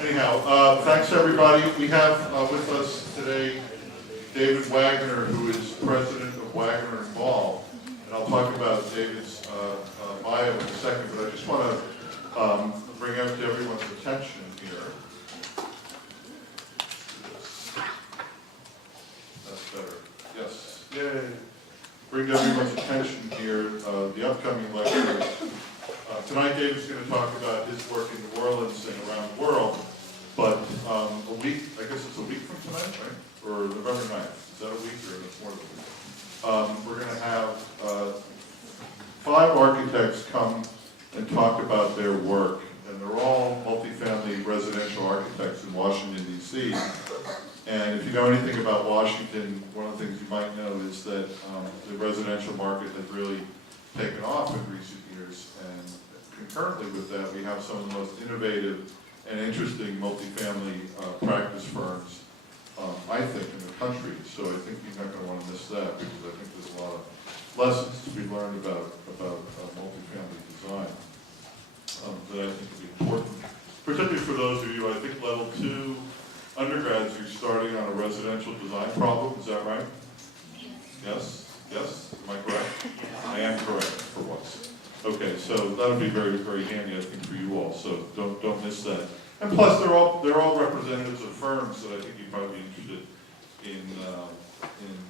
Anyhow, thanks everybody. We have with us today David Wagner, who is president of Wagner and Ball. And I'll talk about David's bio in a second, but I just want to bring out to everyone's attention here. That's better. Yes. Yay. Bring to everyone's attention here the upcoming lecture. Tonight David's going to talk about his work in New Orleans and around the world, but a week, I guess it's a week from tonight, right? Or November 9th. Is that a week or it's more than a week? We're going to have 5 architects come and talk about their work, and they're all multifamily residential architects in Washington, D.C. And if you know anything about Washington, one of the things you might know is that the residential market has really taken off in recent years, and concurrently with that, we have some of the most innovative and interesting multifamily practice firms, I think, in the country. So I think you're not going to want to miss that, because I think there's a lot of lessons to be learned about multifamily design that I think will be important, particularly for those of you, I think level 2 undergrads, you're starting on a residential design problem. Is that right? Yes? Yes? Am I correct? I am correct for once. Okay, so that'll be very, very handy, I think, for you all. So don't miss that. And plus, they're all representatives of firms that I think you might be interested in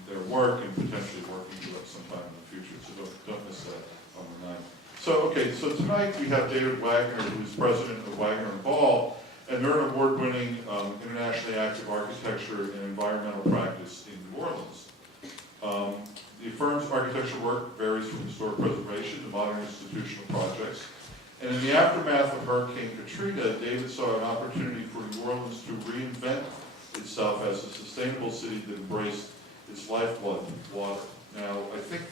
their work and potentially working with us sometime in the future. So don't miss that on the 9th. So okay, so tonight we have David Wagner, who's president of Wagner and Ball, and they're an award-winning, internationally active architecture and environmental practice in New Orleans. The firm's architecture work varies from historic preservation to modern institutional projects. And in the aftermath of Hurricane Katrina, David saw an opportunity for New Orleans to reinvent itself as a sustainable city that embraced its lifeblood, water. Now, I think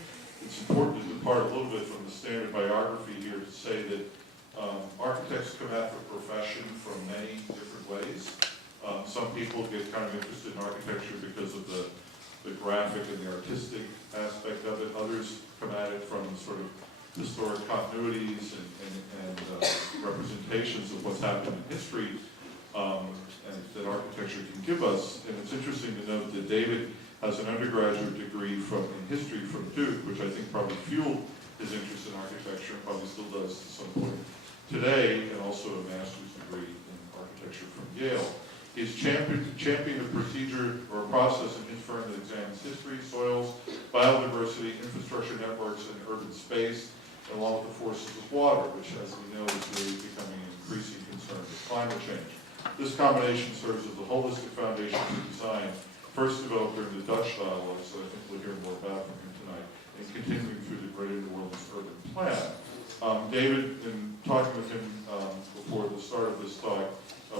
it's important to depart a little bit from the standard biography here to say that architects come at the profession from many different ways. Some people get kind of interested in architecture because of the graphic and the artistic aspect of it. Others come at it from sort of historic continuities and representations of what's happened in history and that architecture can give us. And it's interesting to note that David has an undergraduate degree in history from Duke, which I think probably fueled his interest in architecture and probably still does to some point today, and also a master's degree in architecture from Yale. He's championed a procedure or a process in his firm that examines history, soils, biodiversity, infrastructure networks, and urban space, along with the forces of water, which, as we know, is really becoming an increasing concern with climate change. This combination serves as a holistic foundation for design, first developed during the Dutch dialogue, so I think we'll hear more about from him tonight, and continuing through the Greater New Orleans Urban Plan. David, in talking with him before the start of this talk,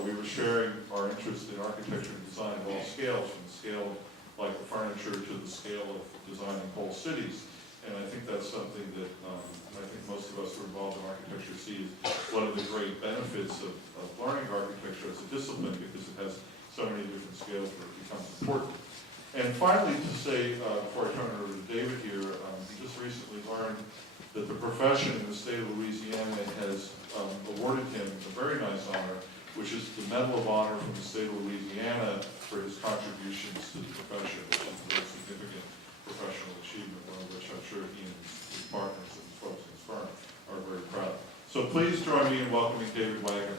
we were sharing our interest in architecture and design of all scales, from the scale of like the furniture to the scale of designing whole cities. And I think that's something that I think most of us who are involved in architecture see as one of the great benefits of learning architecture as a discipline, because it has so many different scales where it becomes important. And finally, to say, before I turn it over to David here, we just recently learned that the profession in the state of Louisiana has awarded him a very nice honor, which is the Medal of Honor from the state of Louisiana for his contributions to the profession, which is a very significant professional achievement, one of which I'm sure he and his partners and folks in his firm are very proud. So please join me in welcoming David Wagner.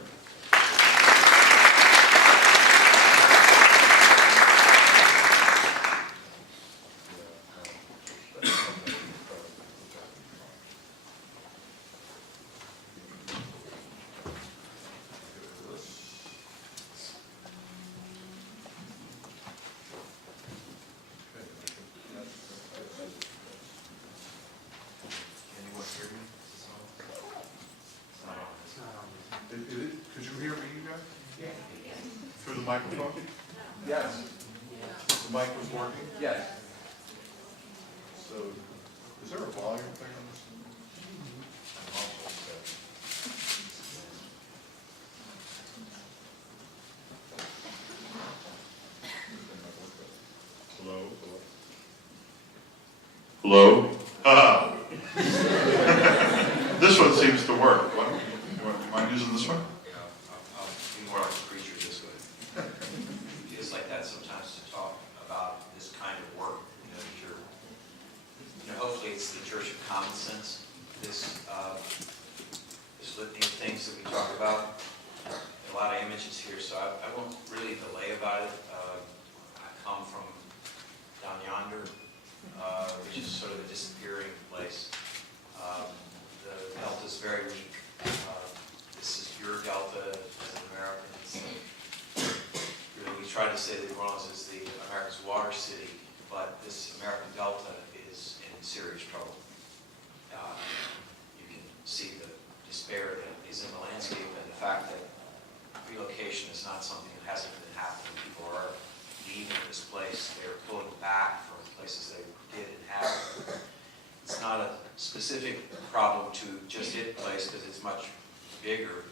Could you hear me, you guys? Yeah. Through the microphone? Yes. The mic was working? Yes. So, is there a volume thing on this? Hello? Hello? Haha. This one seems to work. What? You mind using this one? litany of things that we talk about. A lot of images here, so I won't really delay about it. I come from down yonder, which is sort of a disappearing place. The delta is very weak. This is your delta as an American. Really, we try to say that New Orleans is the America's water city, but this American delta is in serious trouble. You can see the despair that is in the landscape and the fact that relocation is not something that hasn't been happening. People are leaving this place. They're pulling back from places they did inhabit. It's not a specific problem to just it place because it's much bigger,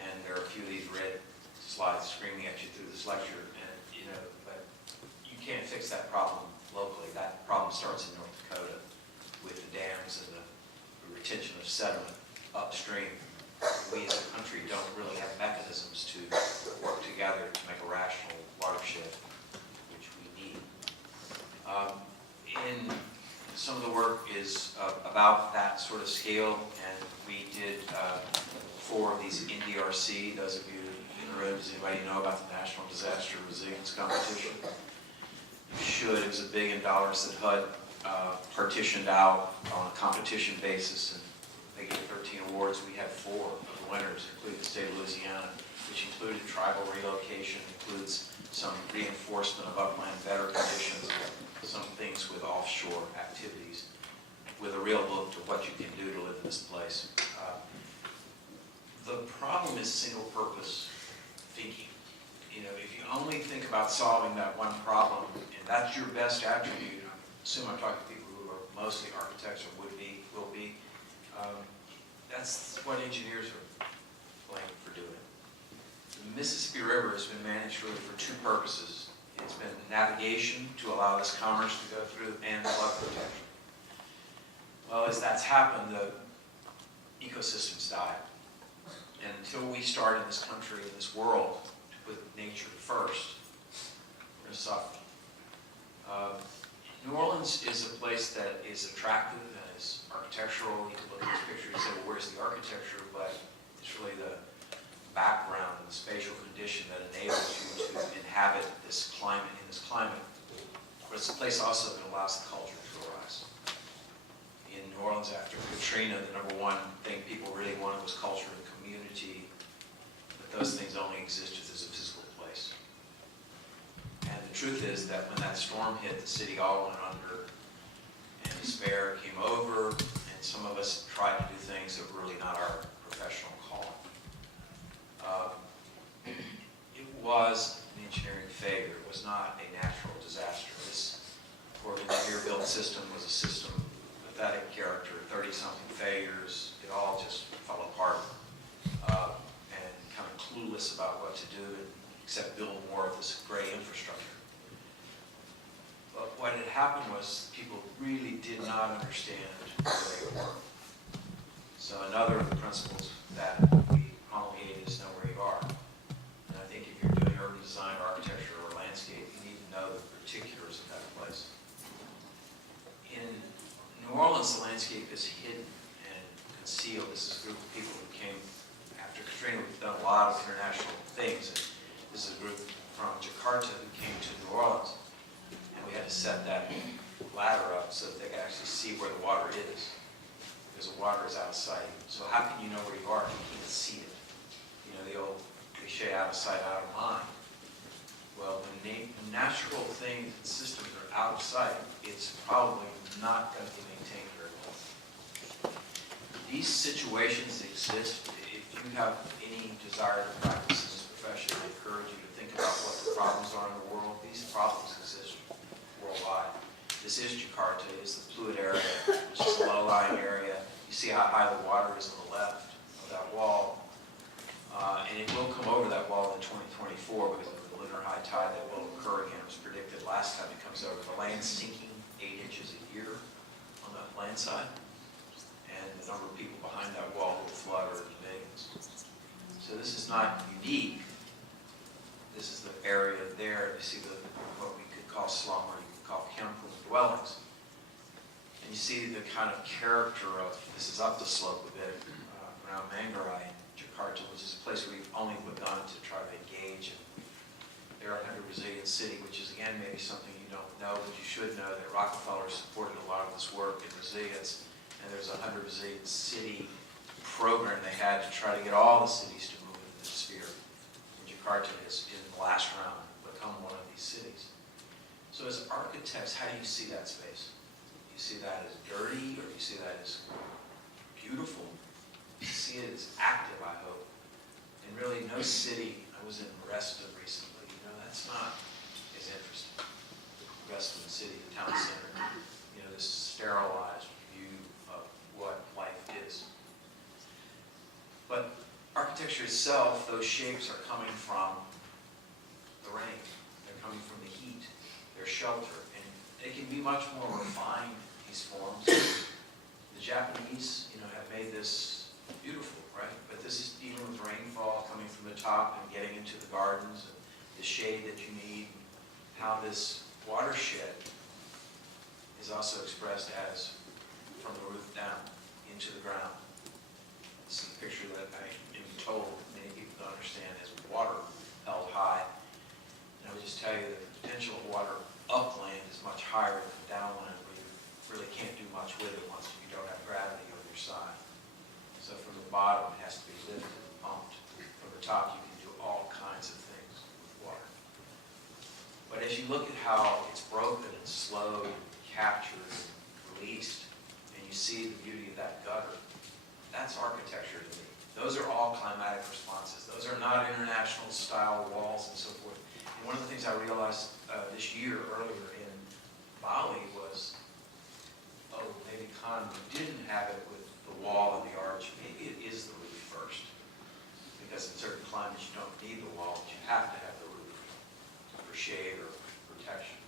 and there are a few of these red slides screaming at you through this lecture, and but you can't fix that problem locally. That problem starts in North Dakota with the dams and the retention of sediment upstream. We as a country don't really have mechanisms to work together to make a rational watershed, which we need. In some of the work is about that sort of scale, and we did 4 of these NDRC. Those of you in the room, does anybody know about the National Disaster Resilience Competition? You should. It was $1 billion that HUD partitioned out on a competition basis, and they gave 13 awards. We had 4 of the winners, including the state of Louisiana, which included tribal relocation, includes some reinforcement of upland better conditions, some things with offshore activities, with a real look to what you can do to live in this place. The problem is single-purpose thinking. If you only think about solving that one problem, and that's your best attribute, I assume I'm talking to people who are mostly architects or will be, that's what engineers are blamed for doing. The Mississippi River has been managed really for 2 purposes. It's been navigation to allow this commerce to go through, and flood protection. Well, as that's happened, the ecosystems died. And until we start in this country, in this world, to put nature first, we're going to suffer. New Orleans is a place that is attractive and is architectural. You can look at this picture and say, well, where's the architecture? But it's really the background and the spatial condition that enables you to inhabit this climate, in this climate. But it's a place also that allows the culture to arise. In New Orleans after Katrina, the #1 thing people really wanted was culture and community, but those things only existed as a physical place. And the truth is that when that storm hit, the city all went under, and despair came over, and some of us tried to do things that were really not our professional calling. It was an engineering failure. It was not a natural disaster. This Fort Engineer-built system was a system of pathetic character, 30-something failures. It all just fell apart, and kind of clueless about what to do except build more of this gray infrastructure. But what had happened was people really did not understand where they were. So another of the principles that we promulgate is know where you are. And I think if you're doing urban design or architecture or landscape, you need to know the particulars of that place. In New Orleans, the landscape is hidden and concealed. This is a group of people who came after Katrina. We've done a lot of international things. And this is a group from Jakarta who came to New Orleans. And we had to set that ladder up so that they could actually see where the water is. Because the water is out of sight. So how can you know where you are if you can't see it? The old cliche, out of sight, out of mind. Well, when natural things and systems are out of sight, it's probably not going to be maintained very well. These situations exist. If you have any desire to practice in this profession, I encourage you to think about what the problems are in the world. These problems exist worldwide. This is Jakarta. It is the fluid area, which is a low-lying area. You see how high the water is on the left of that wall. And it will come over that wall in 2024 because of the lunar high tide that will occur again. It was predicted last time it comes over. The land's sinking 8 inches a year on the land side. And the number of people behind that wall will flood are in the millions. So this is not unique. This is the area there. You see what we could call slum, or you could call campo dwellings. And you see the kind of character of, this is up the slope a bit, around Manggarai, Jakarta, which is a place where we've only begun to try to engage. And they're a 100 resilient city, which is again maybe something you don't know, but you should know that Rockefeller supported a lot of this work in resilience, and there's a 100 resilient city program they had to try to get all the cities to move into this sphere. And Jakarta is in the last round become one of these cities. So as architects, how do you see that space? Do you see that as dirty, or do you see that as beautiful? You see it as active, I hope. And really, no city, I was in Reston recently, that's not as interesting. Reston City, the town center, this sterilized view of what life is. But architecture itself, those shapes are coming from the rain. They're coming from the heat. They're shelter. And they can be much more refined, these forms. The Japanese, have made this beautiful, right? But this is dealing with rainfall coming from the top and getting into the gardens, and the shade that you need, how this watershed is also expressed as from the roof down into the ground. This is a picture that I am told many people don't understand as water held high. And I would just tell you that the potential of water upland is much higher than downland, where you really can't do much with it once you don't have gravity on your side. So from the bottom, it has to be lifted and pumped. From the top, you can do all kinds of things with water. But as you look at how it's broken and slowed, captured, and released, and you see the beauty of that gutter, that's architecture to me. Those are all climatic responses. Those are not international style walls and so forth. And one of the things I realized this year earlier in Bali was, maybe Khan didn't have it with the wall and the arch. Maybe it is the roof first. Because in certain climates you don't need the wall, but you have to have the roof for shade or protection.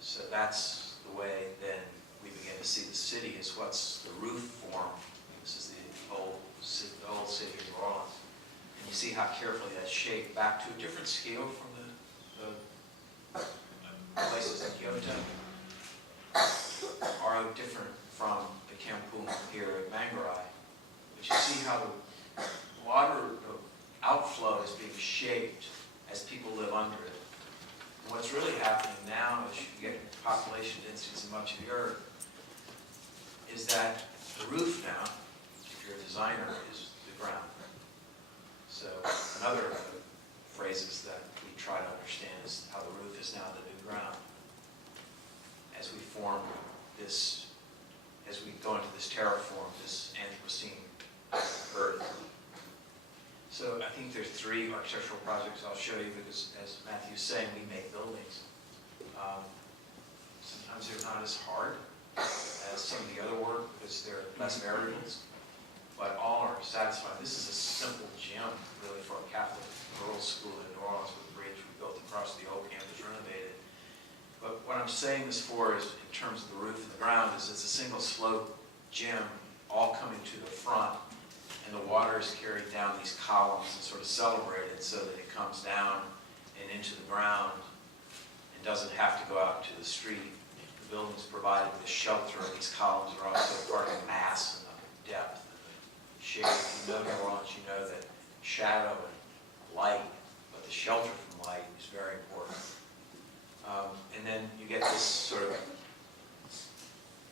So that's the way then we begin to see the city is what's the roof form. This is the old city of New Orleans. And you see how carefully that's shaped back to a different scale from the places like Kyoto, are different from the Kampung here at Manggarai. But you see how the water outflow is being shaped as people live under it. And what's really happening now, as you get population densities in much of the earth, is that the roof now, if you're a designer, is the ground. So another of the phrases that we try to understand is how the roof is now the new ground. As we form this, as we go into this terraform, this Anthropocene earth. So I think there's 3 architectural projects I'll show you because, as Matthew's saying, we make buildings. Sometimes they're not as hard as some of the other work because there are less variables, but all are satisfying. This is a simple gym, really, for a Catholic girls' school in New Orleans with a bridge we built across the old campus, renovated. But what I'm saying this for is, in terms of the roof and the ground, is it's a single slope gym all coming to the front, and the water is carried down these columns and sort of celebrated so that it comes down and into the ground and doesn't have to go out into the street. The building's provided with shelter, and these columns are also part of the mass and the depth and the shade. If you know New Orleans, you know that shadow and light, but the shelter from light is very important. And then you get this sort of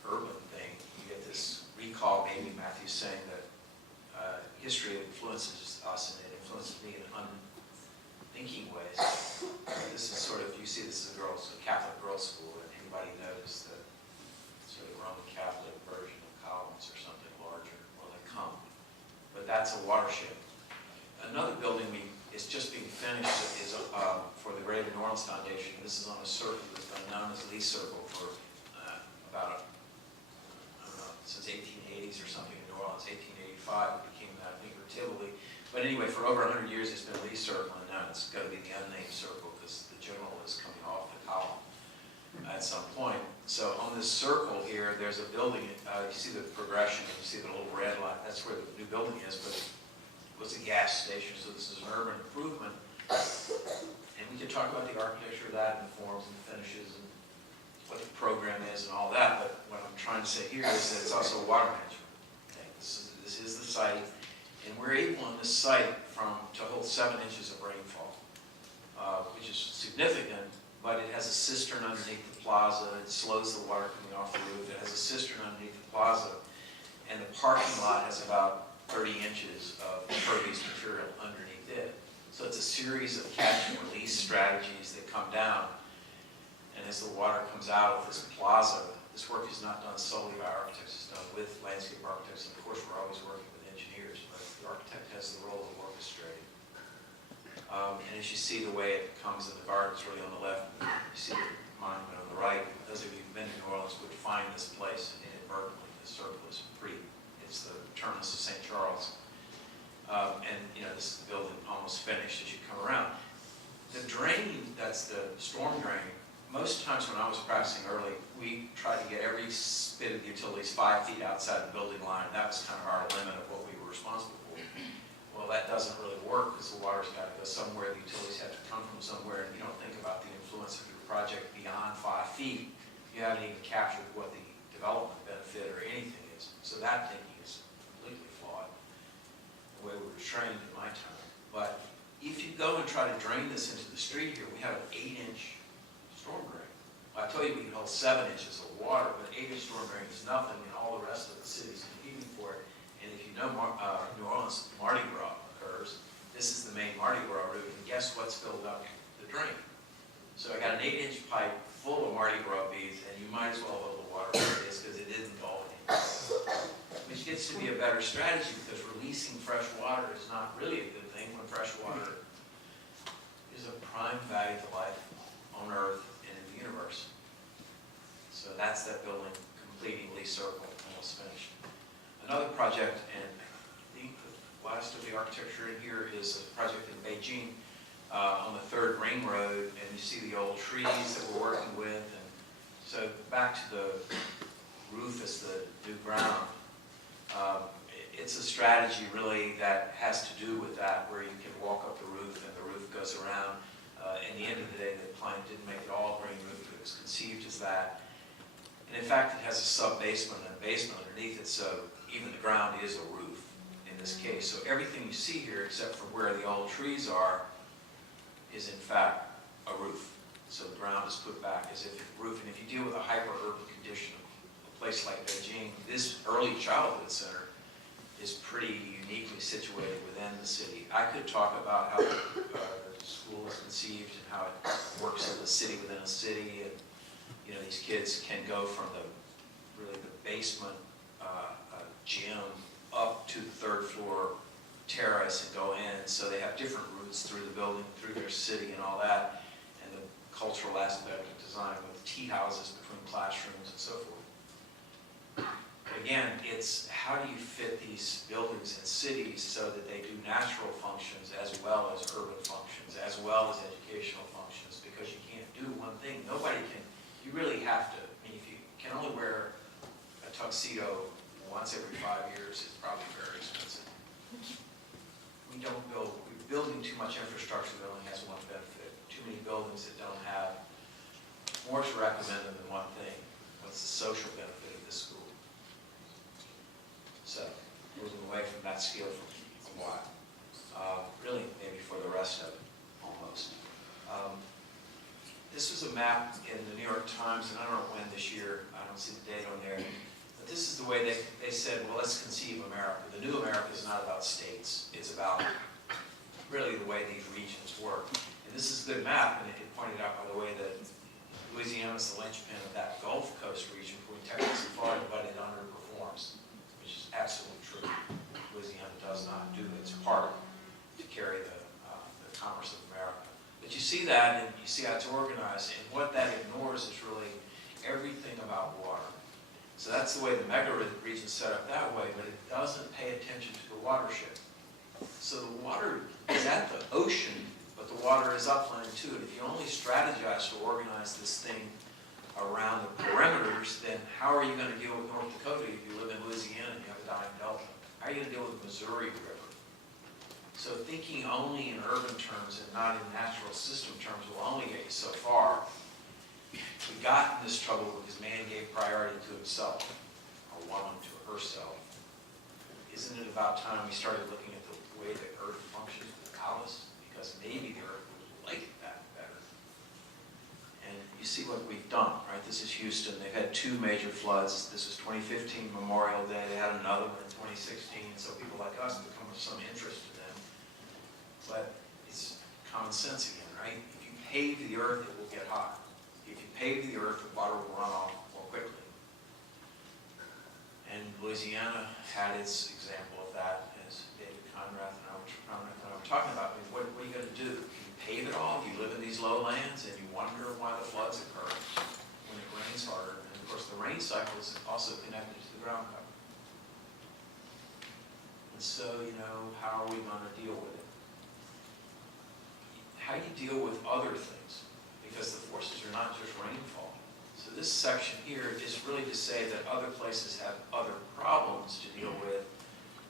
urban thing. You get this recall, maybe Matthew's saying that history influences us and it influences me in unthinking ways. This is sort of, you see this is a Catholic girls' school, and anybody knows the sort of Roman Catholic version of columns or something larger, well, they come. But that's a watershed. Another building is just being finished is for the Greater New Orleans Foundation. This is on a circle that's been known as Lee Circle for about, I don't know, since 1880s or something in New Orleans. 1885 it became that, I think, or Tivoli. But anyway, for over 100 years it's been Lee Circle, and now it's got to be the unnamed circle because the general is coming off the column at some point. So on this circle here, there's a building. You see the progression, you see the little red line. That's where the new building is, but it was a gas station, so this is an urban improvement. And we could talk about the architecture of that and the forms and the finishes and what the program is and all that, but what I'm trying to say here is that it's also water management. Okay? This This is the site, and we're able on this site to hold 7 inches of rainfall, which is significant, but it has a cistern underneath the plaza. It slows the water coming off the roof. It has a cistern underneath the plaza, and the parking lot has about 30 inches of impervious material underneath it. So it's a series of catch and release strategies that come down, and as the water comes out of this plaza, this work is not done solely by architects, it's done with landscape architects, and of course we're always working with engineers, but the architect has the role of orchestrating. And as you see the way it comes in the gardens really on the left, you see the monument on the right. Those of you who've been to New Orleans would find this place inadvertently. The circle is pretty, it's the terminus of St. Charles. And you know, this is the building almost finished as you come around. The drain, that's the storm drain, most times when I was practicing early, we tried to get every bit of the utilities 5 feet outside the building line. That was kind of our limit of what we were responsible for. Well, that doesn't really work because the water's got to go somewhere, the utilities have to come from somewhere, and you don't think about the influence of your project beyond 5 feet. You haven't even captured what the development benefit or anything is. So that thinking is completely flawed, the way we were trained in my time. But if you go and try to drain this into the street here, we have an 8-inch storm drain. I told you we can hold 7 inches of water, but 8-inch storm drain is nothing, and all the rest of the city's competing for it. And if you know New Orleans, Mardi Gras occurs. This is the main Mardi Gras route, and guess what's filled up the drain? So I got an 8-inch pipe full of Mardi Gras beads, and you might as well hold the water where it is because it isn't going in. Which gets to be a better strategy because releasing fresh water is not really a good thing when fresh water is of prime value to life on Earth and in the universe. So that's that building, completing Lee Circle, almost finished. Another project, and I think the last of the architecture in here is a project in Beijing on the 3rd Ring Road, and you see the old trees that we're working with. And so back to the roof as the new ground. It's a strategy really that has to do with that, where you can walk up the roof and the roof goes around. In the end of the day, the client didn't make it all green roof, but it was conceived as that. And in fact, it has a sub-basement and a basement underneath it, so even the ground is a roof in this case. So everything you see here, except for where the old trees are, is in fact a roof. So the ground is put back as if it's a roof. And if you deal with a hyper-urban condition, a place like Beijing, this early childhood center is pretty uniquely situated within the city. I could talk about how the school is conceived and how it works in the city within a city, and you know, these kids can go from the basement gym up to the 3rd floor terrace and go in. So they have different routes through the building, through their city and all that, and the cultural aspect of design with tea houses between classrooms and so forth. But again, it's how do you fit these buildings in cities so that they do natural functions as well as urban functions, as well as educational functions, because you can't do one thing. Nobody can, you really have to, I mean, if you can only wear a tuxedo once every 5 years, it's probably very expensive. We're building too much infrastructure that only has one benefit. Too many buildings that don't have more to recommend them than one thing. What's the social benefit of this school? So, moving away from that scale for a while. Really, maybe for the rest of it, almost. This was a map in the New York Times, and I don't know when this year, I don't see the date on there, but this is the way they said, well, let's conceive America. The new America is not about states. It's about really the way these regions work. And this is a good map, and it pointed out, by the way, that Louisiana is the linchpin of that Gulf Coast region between Texas and Florida, but it underperforms, which is absolutely true. Louisiana does not do its part to carry the commerce of America. But you see that, and you see how it's organized, and what that ignores is really everything about water. So that's the way the mega region is set up that way, but it doesn't pay attention to the watershed. So the water is at the ocean, but the water is upland too. And if you only strategize to organize this thing around the perimeters, then how are you going to deal with North Dakota if you live in Louisiana and you have a dying delta? How are you going to deal with the Missouri River? So thinking only in urban terms and not in natural system terms will only get you so far. We got in this trouble because man gave priority to himself, or woman to herself. isn't it about time we started looking at the way the Earth functions without us? Because maybe the Earth would like that better. And you see what we've done, right? This is Houston. They've had 2 major floods. This was 2015 Memorial Day. They had another one in 2016. So people like us become of some interest to them. But it's common sense again, right? If you pave the Earth, it will get hot. If you pave the Earth, the water will run off more quickly. And Louisiana had its example of that, as David Conrath and I were talking about. I mean, what are you going to do? You pave it all, you live in these lowlands, and you wonder why the floods occur when it rains harder. And of course, the rain cycle is also connected to the ground cover. And so, how are we going to deal with it? How do you deal with other things? Because the forces are not just rainfall. So this section here is really to say that other places have other problems to deal with,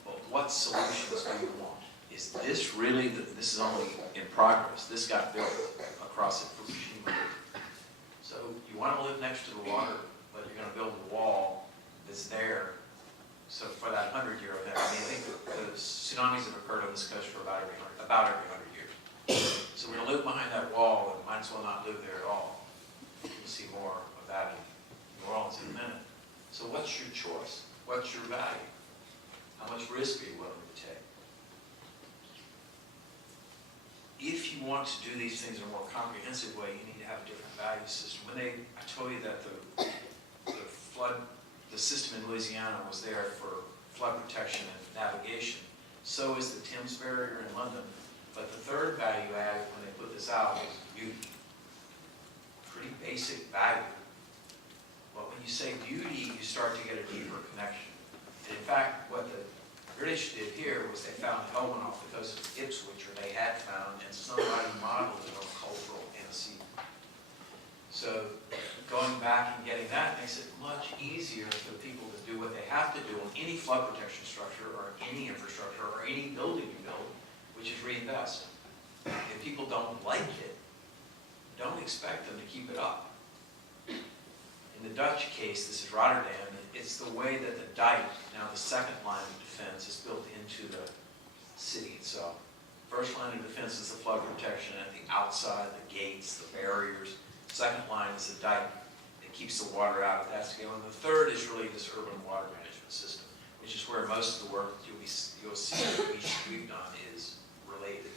but what solutions do you want? Is this really, this is only in progress. This got built across at Fukushima. So you want to live next to the water, but you're going to build a wall that's there. So for that 100-year event, I think the tsunamis have occurred on this coast for about every 100 years. So we're going to live behind that wall, and might as well not live there at all. You'll see more of that in New Orleans in a minute. So what's your choice? What's your value? How much risk are you willing to take? If you want to do these things in a more comprehensive way, you need to have a different value system. I told you that the system in Louisiana was there for flood protection and navigation. So is the Thames Barrier in London. But the third value add, when they put this out, was beauty. Pretty basic value. But when you say beauty, you start to get a deeper connection. And in fact, what the British did here was they found Helwan off the coast of Ipswich, or they had found, and somebody modeled it on cultural antecedent. So going back and getting that makes it much easier for people to do what they have to do on any flood protection structure, or any infrastructure, or any building you build, which is reinvest. If people don't like it, don't expect them to keep it up. In the Dutch case, this is Rotterdam, it's the way that the dike, now the second line of defense, is built into the city itself. First line of defense is the flood protection at the outside, the gates, the barriers. Second line is the dike that keeps the water out at that scale. And the third is really this urban water management system, which is where most of the work that you'll see that we've done is related.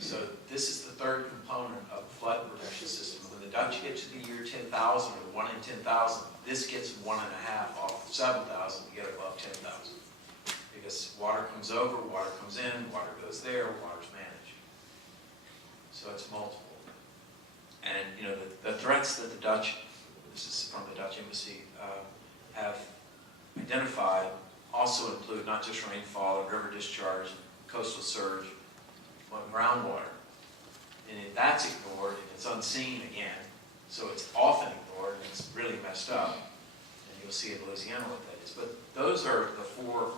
So this is the third component of the flood protection system. When the Dutch get to the year 10,000, or 1 in 10,000, this gets 1.5 off of 7,000 to get above 10,000. Because water comes over, water comes in, water goes there, water's managed. So it's multiple. And the threats that the Dutch, this is from the Dutch embassy, have identified also include not just rainfall and river discharge, and coastal surge, but groundwater. And if that's ignored, and it's unseen again, so it's often ignored and it's really messed up, and you'll see in Louisiana what that is. But those are the 4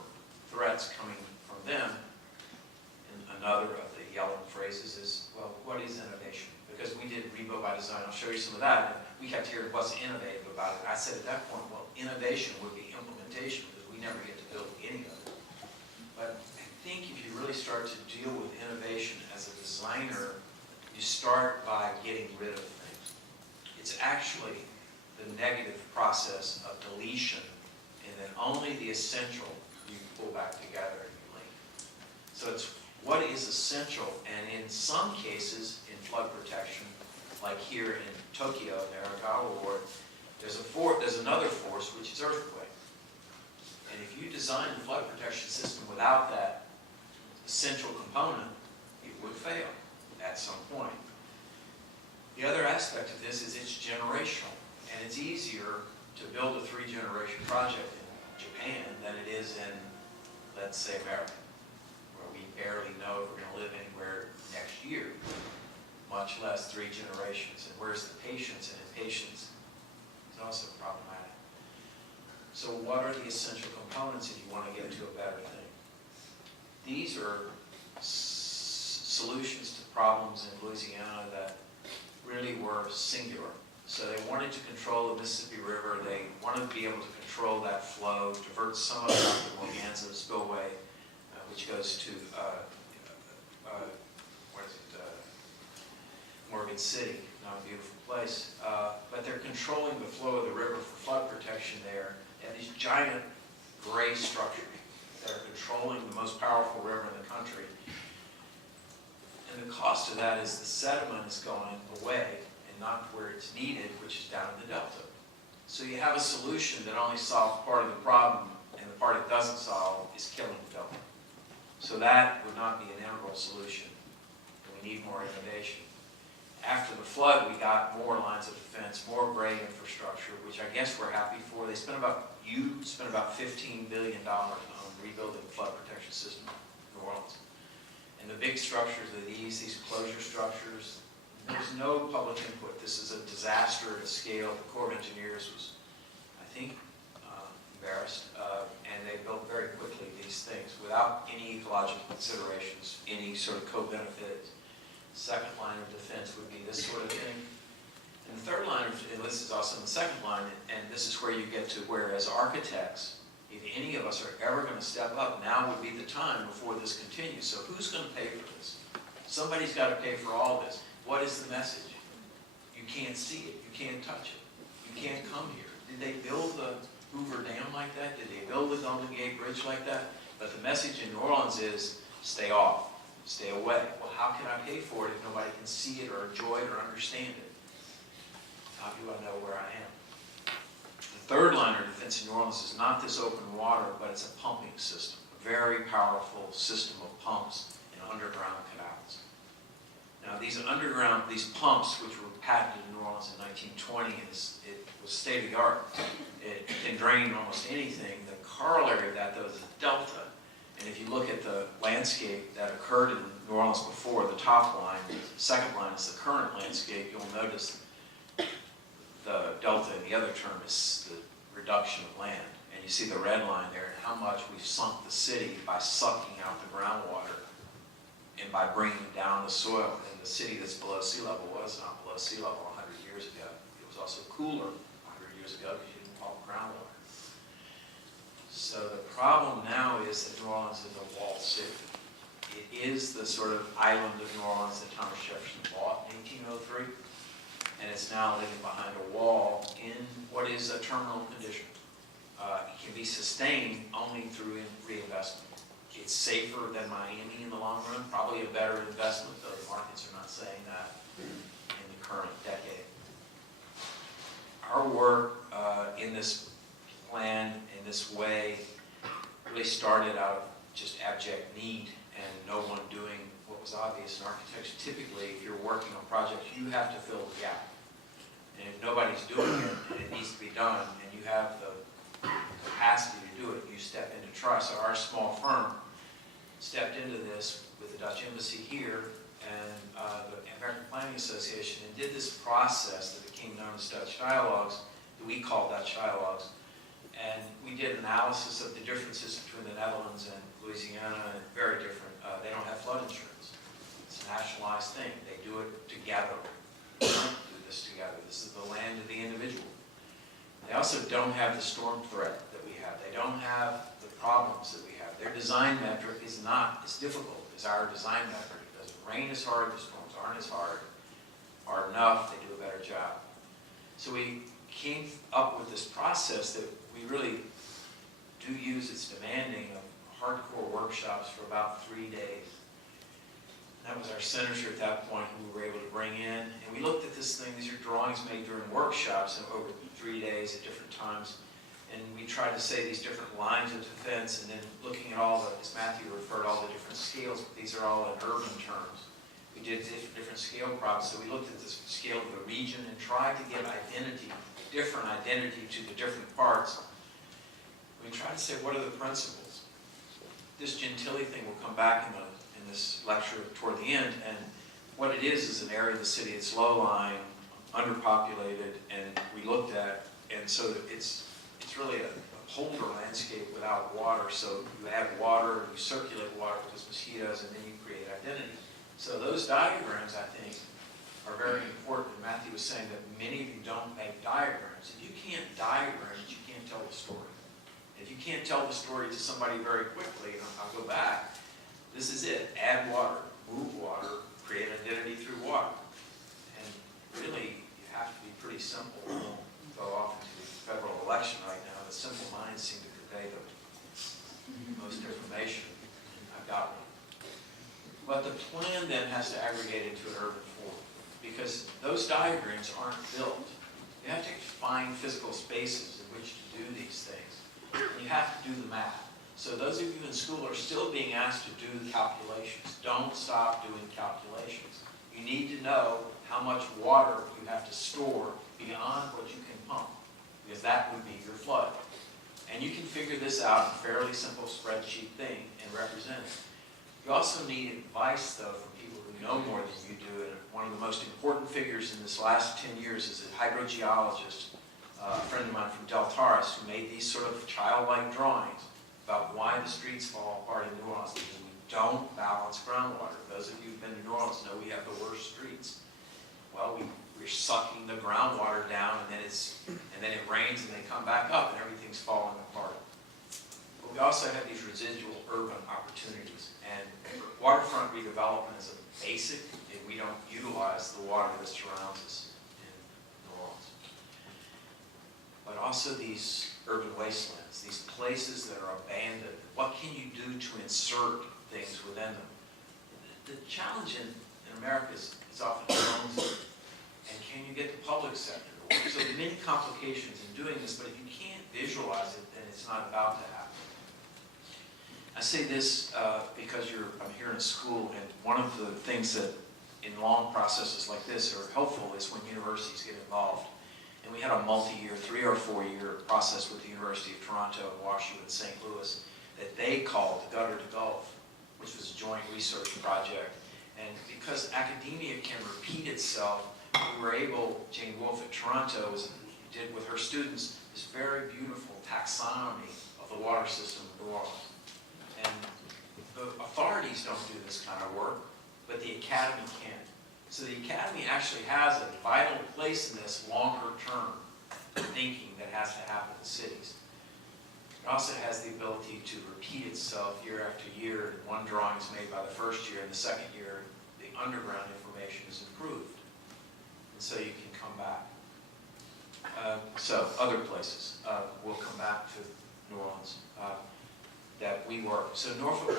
threats coming from them. And another of the yellow phrases is, well, what is innovation? Because we did Rebo by Design, I'll show you some of that, and we kept hearing what's innovative about it. I said at that point, well, innovation would be implementation, because we never get to build any of it. But I think if you really start to deal with innovation as a designer, you start by getting rid of things. It's actually the negative process of deletion, and then only the essential you pull back together and you link. So it's what is essential, and in some cases, in flood protection, like here in Tokyo, in the Aragawa Ward, there's another force, which is earthquake. And if you design the flood protection system without that essential component, it would fail at some point. The other aspect of this is it's generational, and it's easier to build a 3-generation project in Japan than it is in, let's say, America, where we barely know if we're going to live anywhere next year, much less 3 generations. And where's the patience? And impatience is also problematic. So what are the essential components if you want to get to a better thing? These are solutions to problems in Louisiana that really were singular. So they wanted to control the Mississippi River. They wanted to be able to control that flow, divert some of it out to Morganza spillway, which goes to Morgan City, not a beautiful place. But they're controlling the flow of the river for flood protection there. They have these giant gray structures that are controlling the most powerful river in the country. And the cost of that is the sediment is going away and not where it's needed, which is down in the delta. So you have a solution that only solves part of the problem, and the part it doesn't solve is killing the delta. So that would not be an integral solution, and we need more innovation. After the flood, we got more lines of defense, more gray infrastructure, which I guess we're happy for. You spent about $15 billion on rebuilding the flood protection system in New Orleans. And the big structures are these closure structures. There's no public input. This is a disaster at a scale. The Corps of Engineers was, I think, embarrassed, and they built very quickly these things without any ecological considerations, any sort of co-benefit. Second line of defense would be this sort of thing. And the third line, and this is also in the second line, and this is where you get to where, as architects, if any of us are ever going to step up, now would be the time before this continues. So who's going to pay for this? Somebody's got to pay for all this. What is the message? You can't see it. You can't touch it. You can't come here. Did they build the Hoover Dam like that? Did they build the Golden Gate Bridge like that? But the message in New Orleans is stay off. Stay away. Well, how can I pay for it if nobody can see it or enjoy it or understand it? How do I know where I am? The third line of defense in New Orleans is not this open water, but it's a pumping system, a very powerful system of pumps and underground canals. Now, these pumps, which were patented in New Orleans in 1920, it was state of the art. It can drain almost anything. The corollary of that, though, is the delta. And if you look at the landscape that occurred in New Orleans before, the top line, the second line is the current landscape, you'll notice the delta in the other term is the reduction of land. And you see the red line there and how much we've sunk the city by sucking out the groundwater and by bringing down the soil. And the city that's below sea level was not below sea level 100 years ago. It was also cooler 100 years ago because you didn't pump groundwater. So the problem now is that New Orleans is a walled city. It is the sort of island of New Orleans that Thomas Jefferson bought in 1803, and it's now living behind a wall in what is a terminal condition. It can be sustained only through reinvestment. It's safer than Miami in the long run, probably a better investment, though the markets are not saying that in the current decade. Our work in this plan in this way really started out of just abject need and no one doing what was obvious in architecture. Typically, if you're working on projects, you have to fill the gap. And if nobody's doing it and it needs to be done and you have the capacity to do it, you step in to try. So our small firm stepped into this with the Dutch Embassy here and the American Planning Association and did this process that became known as Dutch Dialogues, that we call Dutch Dialogues. And we did analysis of the differences between the Netherlands and Louisiana, and very different. They don't have flood insurance. It's a nationalized thing. They do it together. We don't do this together. This is the land of the individual. They also don't have the storm threat that we have. They don't have the problems that we have. Their design metric is not as difficult as our design metric. It doesn't rain as hard, the storms aren't as hard enough, they do a better job. So we came up with this process that we really do use. It's demanding of hardcore workshops for about 3 days. And that was our senator at that point who we were able to bring in. And we looked at this thing. These are drawings made during workshops and over 3 days at different times. And we tried to say these different lines of defense and then looking at all the, as Matthew referred, all the different scales, but these are all in urban terms. We did different scale problems. So we looked at the scale of the region and tried to give identity, different identity to the different parts. We tried to say, what are the principles? This Gentilly thing will come back in this lecture toward the end, and what it is an area of the city that's low-lying, underpopulated, and we looked at, and so it's really a polar landscape without water, so you add water, you circulate water with those mosquitoes, and then you create identity. So those diagrams, I think, are very important. Matthew was saying that many of you don't make diagrams. If you can't diagram it, you can't tell the story. If you can't tell the story to somebody very quickly, and I'll go back, this is it. Add water, move water, create identity through water. And really, you have to be pretty simple. We won't go off into the federal election right now. The simple minds seem to convey the most information. I've got one. But the plan then has to aggregate into an urban form, because those diagrams aren't built. You have to find physical spaces in which to do these things. And you have to do the math. So those of you in school are still being asked to do calculations. Don't stop doing calculations. You need to know how much water you have to store beyond what you can pump, because that would be your flood. And you can figure this out in a fairly simple spreadsheet thing and represent it. You also need advice, though, from people who know more than you do. And one of the most important figures in this last 10 years is a hydrogeologist, a friend of mine from Del Taurus, who made these sort of childlike drawings about why the streets fall apart in New Orleans, because we don't balance groundwater. Those of you who've been to New Orleans know we have the worst streets. Well, we're sucking the groundwater down, and then it rains, and they come back up, and everything's falling apart. But we also have these residual urban opportunities, and waterfront redevelopment is a basic, and we don't utilize the water that surrounds us in New Orleans. But also these urban wastelands, these places that are abandoned. What can you do to insert things within them? The challenge in America is often homes, and can you get the public sector to work? So there are many complications in doing this, but if you can't visualize it, then it's not about to happen. I say this because I'm here in school, and one of the things that in long processes like this are helpful is when universities get involved. And we had a multi-year, 3 or 4 year process with the University of Toronto, WashU, and St. Louis that they called Gutter to Gulf, which was a joint research project. And because academia can repeat itself, we were able, Jane Wolfe at Toronto did with her students this very beautiful taxonomy of the water system of New Orleans. And the authorities don't do this kind of work, but the academy can. So the academy actually has a vital place in this longer term thinking that has to happen in cities. It also has the ability to repeat itself year after year. One drawing is made by the first year, and the second year, the underground information is improved. And so you can come back. So other places, we'll come back to New Orleans, that we work. So Norfolk,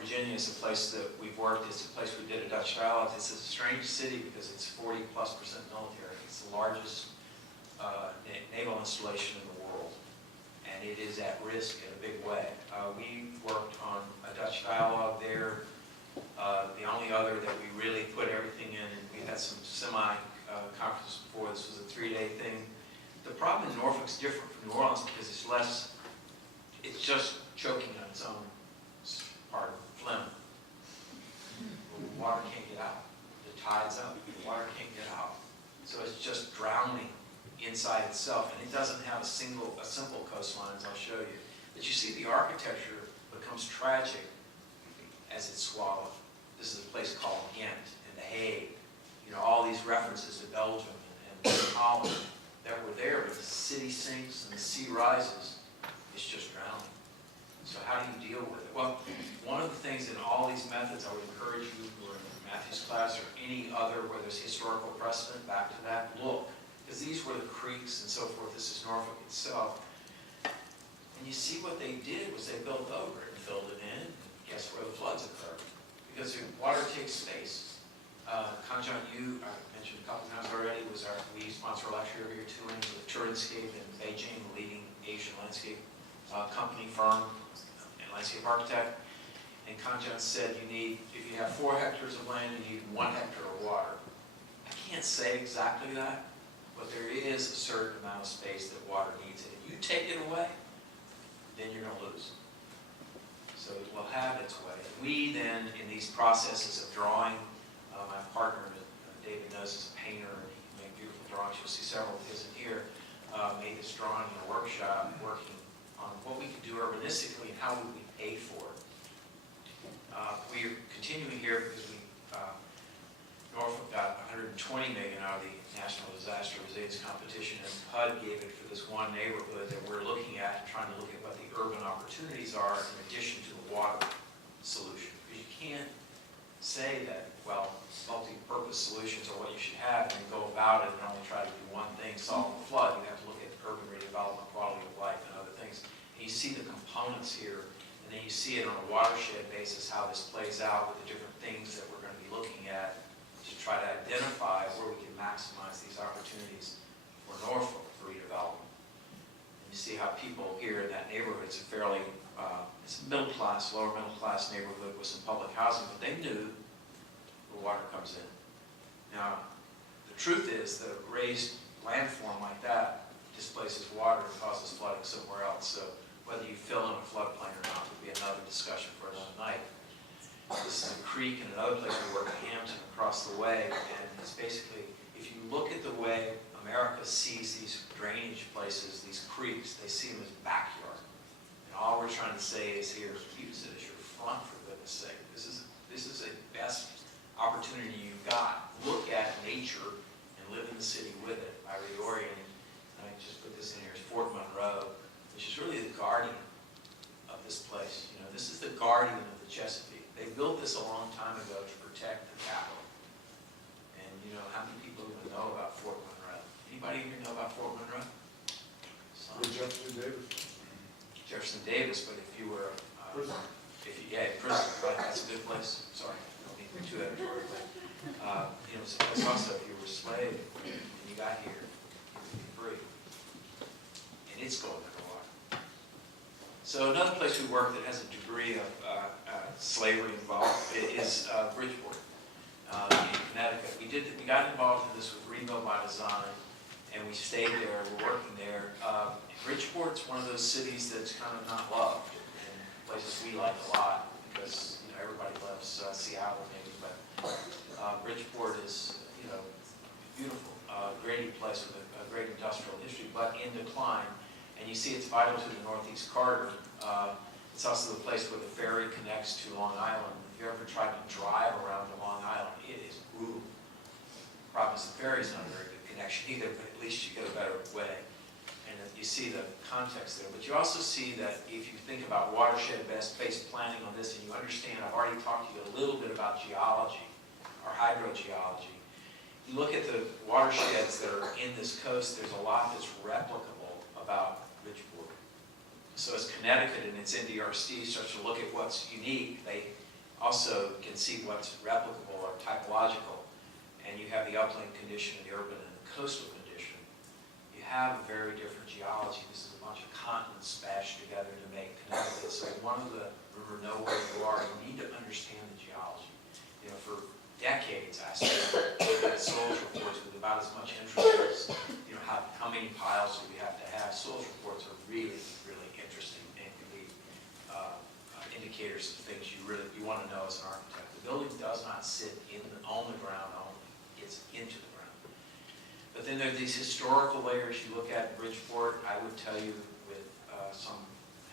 Virginia is a place that we've worked. It's a place we did a Dutch dialogue. It's a strange city because it's 40+% military. It's the largest naval installation in the world, and it is at risk in a big way. We worked on a Dutch dialogue there. The only other that we really put everything in, and we had some semi-conferences before. This was a 3-day thing. The problem in Norfolk's different from New Orleans because it's just choking on its own part of phlegm. The water can't get out. The tide's up. The water can't get out. So it's just drowning inside itself, and it doesn't have a simple coastline, as I'll show you. But you see the architecture becomes tragic as it's swallowed. This is a place called Ghent and The Hague. You know, all these references to Belgium and Holland that were there, but the city sinks and the sea rises, it's just drowning. So how do you deal with it? Well, one of the things in all these methods, I would encourage you who are in Matthew's class or any other where there's historical precedent, back to that, look. Because these were the creeks and so forth. This is Norfolk itself. And you see what they did was they built over it and filled it in. And guess where the floods occurred? Because the water takes space. Kanjan Yu, I mentioned a couple times already, we sponsor a lecture every year with Touriscape in Beijing, the leading Asian landscape company firm and landscape architect. And Kanjan said if you have 4 hectares of land, you need 1 hectare of water. I can't say exactly that, but there is a certain amount of space that water needs. And if you take it away, then you're going to lose. So it will have its way. We then, in these processes of drawing, my partner, David knows, is a painter, and he can make beautiful drawings. You'll see several of his in here. Made this drawing in a workshop, working on what we could do urbanistically and how would we pay for it. We're continuing here because Norfolk got $120 National Disaster Resilience Competition, and HUD gave it for this one neighborhood that we're looking at, trying to look at what the urban opportunities are in addition to the water solution. Because you can't say that, well, multi-purpose solutions are what you should have, and go about it and only try to do one thing, solve the flood. You have to look at urban redevelopment, quality of life, and other things. And you see the components here, and then you see it on a watershed basis, how this plays out with the different things that we're going to be looking at to try to identify where we can maximize these opportunities for Norfolk for redevelopment. And you see how people here in that neighborhood, it's a fairly, it's a middle class, lower middle class neighborhood with some public housing, but they knew the water comes in. Now, the truth is that a raised landform like that displaces water and causes flooding somewhere else. So whether you fill in a floodplain or not would be another discussion for another night. This is a creek in another place we work in Hampton across the way, and it's basically, if you look at the way America sees these drainage places, these creeks, they see them as backyard. And all we're trying to say is here, use it as your front, for goodness sake. This is a best opportunity you've got. Look at nature and live in the city with it by reorienting. And I just put this in here, it's Fort Monroe, which is really the guardian of this place. You know, this is the guardian of the Chesapeake. They built this a long time ago to protect the capital. And you know, how many people even know about Fort Monroe? Anybody even know about Fort Monroe? Jefferson Davis. Jefferson Davis, but if you were, Prison. Prison, right, that's a good place. Sorry, I don't mean to be too editorial, but, you know, it's a place also, if you were a slave and you got here, you could be free. And it's going underwater. So another place we work that has a degree of slavery involved is Bridgeport in Connecticut. We got involved in this with Rebuild by Design, and we stayed there. We're working there. Bridgeport's one of those cities that's kind of not loved, and places we like a lot because you know everybody loves Seattle maybe, but Bridgeport is beautiful, great place with a great industrial history, but in decline. And you see it's vital to the Northeast Corridor. It's also the place where the ferry connects to Long Island. If you ever tried to drive around to Long Island, it is brutal. The problem is the ferry's not a very good connection either, but at least you get a better way. And you see the context there. But you also see that if you think about watershed-based planning on this, and you understand, I've already talked to you a little bit about geology, or hydrogeology. You look at the watersheds that are in this coast, there's a lot that's replicable about Bridgeport. So as Connecticut and its NDRC starts to look at what's unique, they also can see what's replicable or typological. And you have the upland condition, the urban and the coastal condition. You have a very different geology. This is a bunch of continents bashed together to make Connecticut. So one of the, remember, know where you are, you need to understand the geology. You know, for decades I studied soils reports with about as much interest as, you know, how many piles do we have to have. Soils reports are really, really interesting and can be indicators of things you want to know as an architect. The building does not sit on the ground only, it's into the ground. But then there are these historical layers you look at in Bridgeport. I would tell you with some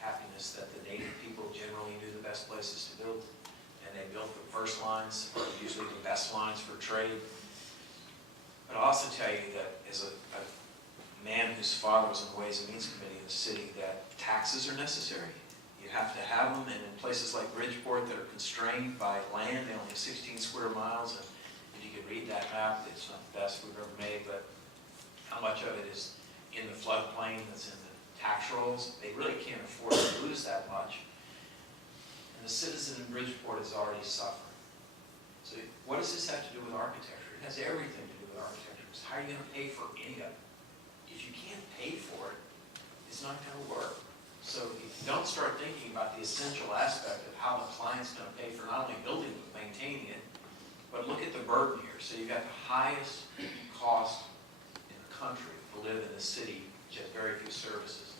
happiness that the native people generally knew the best places to build. And they built the first lines, or usually the best lines for trade. But I'll also tell you that as a man whose father was on the Ways and Means Committee in the city, that taxes are necessary. You have to have them, and in places like Bridgeport that are constrained by land, they only have 16 square miles, and if you can read that map, it's not the best we've ever made, but how much of it is in the floodplain that's in the tax rolls? They really can't afford to lose that much. And the citizen in Bridgeport is already suffering. So what does this have to do with architecture? It has everything to do with architecture. It's how are you going to pay for any of it? If you can't pay for it, it's not going to work. So if you don't start thinking about the essential aspect of how the client's going to pay for not only building but maintaining it, but look at the burden here. So you've got the highest cost in the country to live in the city, which has very few services.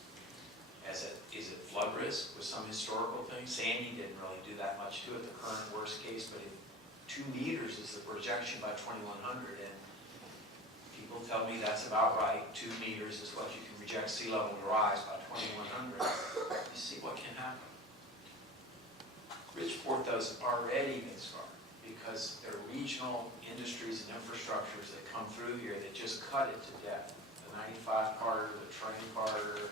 Is it flood risk with some historical things? Sandy didn't really do that much to it, the current worst case, but 2 meters is the projection by 2100, and people tell me that's about right. 2 meters is what you can project sea level to rise by 2100. You see what can happen. Bridgeport, though, is already been scarred because their regional industries and infrastructures that come through here that just cut it to death. The 95 corridor, the train corridor,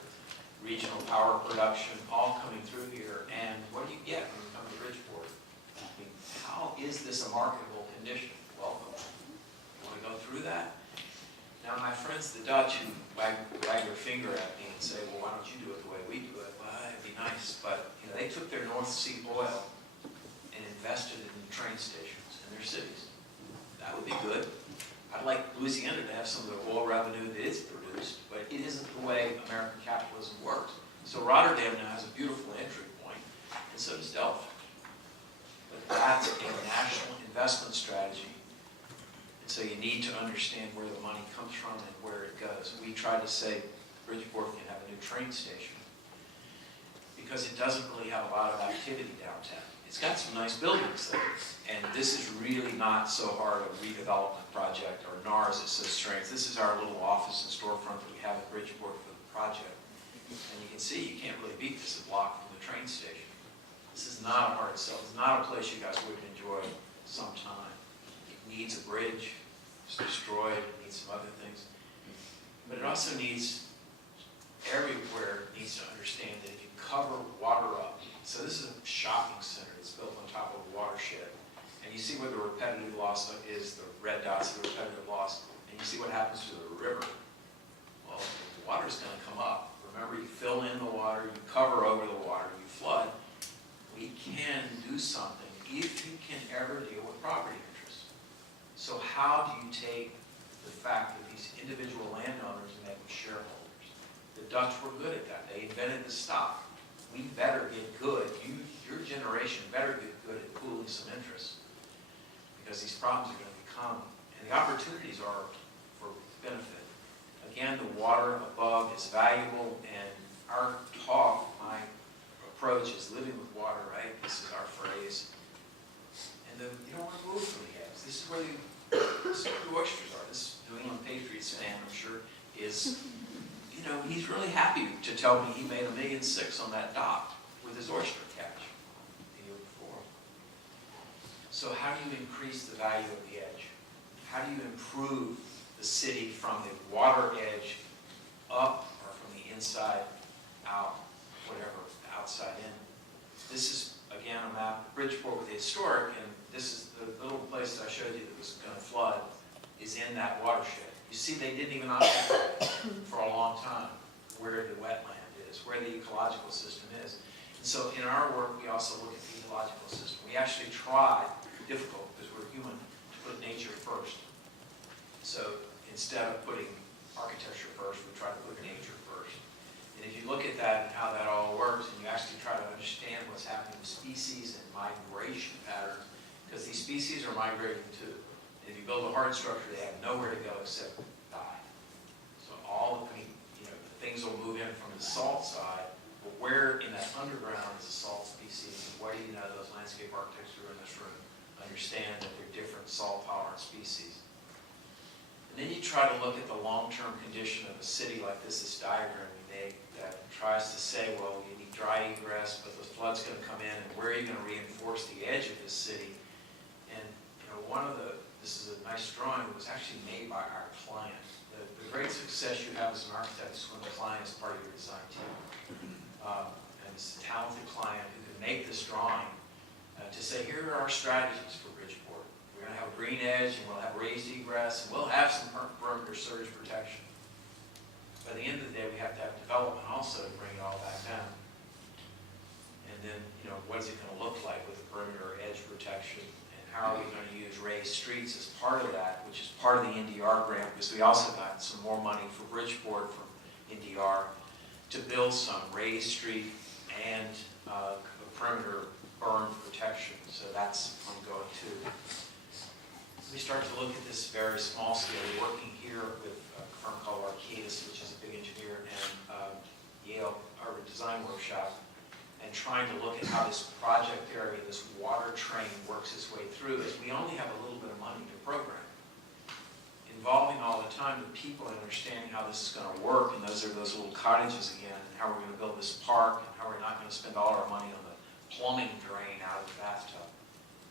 regional power production, all coming through here. And what do you get when you come to Bridgeport? I mean, how is this a marketable condition? Welcome. You want to go through that? Now, my friends, the Dutch, who wag their finger at me and say, well, why don't you do it the way we do it? Well, that'd be nice. But you know, they took their North Sea oil and invested it in the train stations in their cities. That would be good. I'd like Louisiana to have some of the oil revenue that it's produced, but it isn't the way American capitalism works. So Rotterdam now has a beautiful entry point, and so does Delft. But that's a national investment strategy. And so you need to understand where the money comes from and where it goes. We try to say Bridgeport can have a new train station because it doesn't really have a lot of activity downtown. It's got some nice buildings there, and this is really not so hard a redevelopment project, or NAR as it says strange. This is our little office and storefront that we have at Bridgeport for the project. And you can see you can't really beat this a block from the train station. This is not a hard sell. It's not a place you guys wouldn't enjoy sometime. It needs a bridge. It's destroyed. It needs some other things. But it also needs, everywhere needs to understand that if you cover water up, so this is a shopping center that's built on top of a watershed. And you see where the repetitive loss is, the red dots are the repetitive loss, and you see what happens to the river. Well, the water's going to come up. Remember, you fill in the water, you cover over the water, you flood. We can do something if you can ever deal with property interests. So how do you take the fact that these individual landowners make them shareholders? The Dutch were good at that. They invented the stock. We better get good. Your generation better get good at pooling some interest, because these problems are going to become, and the opportunities are for benefit. Again, the water above is valuable, and our talk, my approach is living with water, right? This is our phrase. And you don't want to move from the eggs. This is where the oysters are. This New England Patriots fan, I'm sure, is, you know, he's really happy to tell me he made $1.6 million on that dock with his oyster catch the year before. So how do you increase the value of the edge? How do you improve the city from the water edge up, or from the inside out, whatever, outside in? This is, again, a map of Bridgeport with the historic, and this is the little place that I showed you that was going to flood, is in that watershed. You see, they didn't even occupy for a long time where the wetland is, where the ecological system is. And so in our work, we also look at the ecological system. We actually try, difficult because we're human, to put nature first. So instead of putting architecture first, we try to put nature first. And if you look at that and how that all works, and you actually try to understand what's happening with species and migration patterns, because these species are migrating too. If you build a hard structure, they have nowhere to go except die. So all, you know, the things will move in from the salt side, but where in that underground is a salt species? And where do you know those landscape architects who are in this room understand that they're different salt tolerant species? And then you try to look at the long-term condition of a city like this diagram we made that tries to say, well, you need dry egress, but the flood's going to come in, and where are you going to reinforce the edge of this city? And you know, this is a nice drawing that was actually made by our client. The great success you have as an architect is when the client is part of your design team. And it's a talented client who can make this drawing to say, here are our strategies for Bridgeport. We're going to have a green edge, and we'll have raised egress, and we'll have some perimeter surge protection. By the end of the day, we have to have development also to bring it all back down. And then, you know, what is it going to look like with the perimeter edge protection? How are we going to use raised streets as part of that, which is part of the NDR grant, because we also got some more money for Bridgeport from NDR to build some raised street and perimeter berm protection. So that's ongoing too. We start to look at this very small scale. We're working here with a firm called Arcadis, which is a big engineer, and Yale Urban Design Workshop, and trying to look at how this project area, this water train, works its way through, is we only have a little bit of money to program. Involving all the time the people and understanding how this is going to work, and those are those little cottages again, and how we're going to build this park, and how we're not going to spend all our money on the plumbing drain out of the bathtub.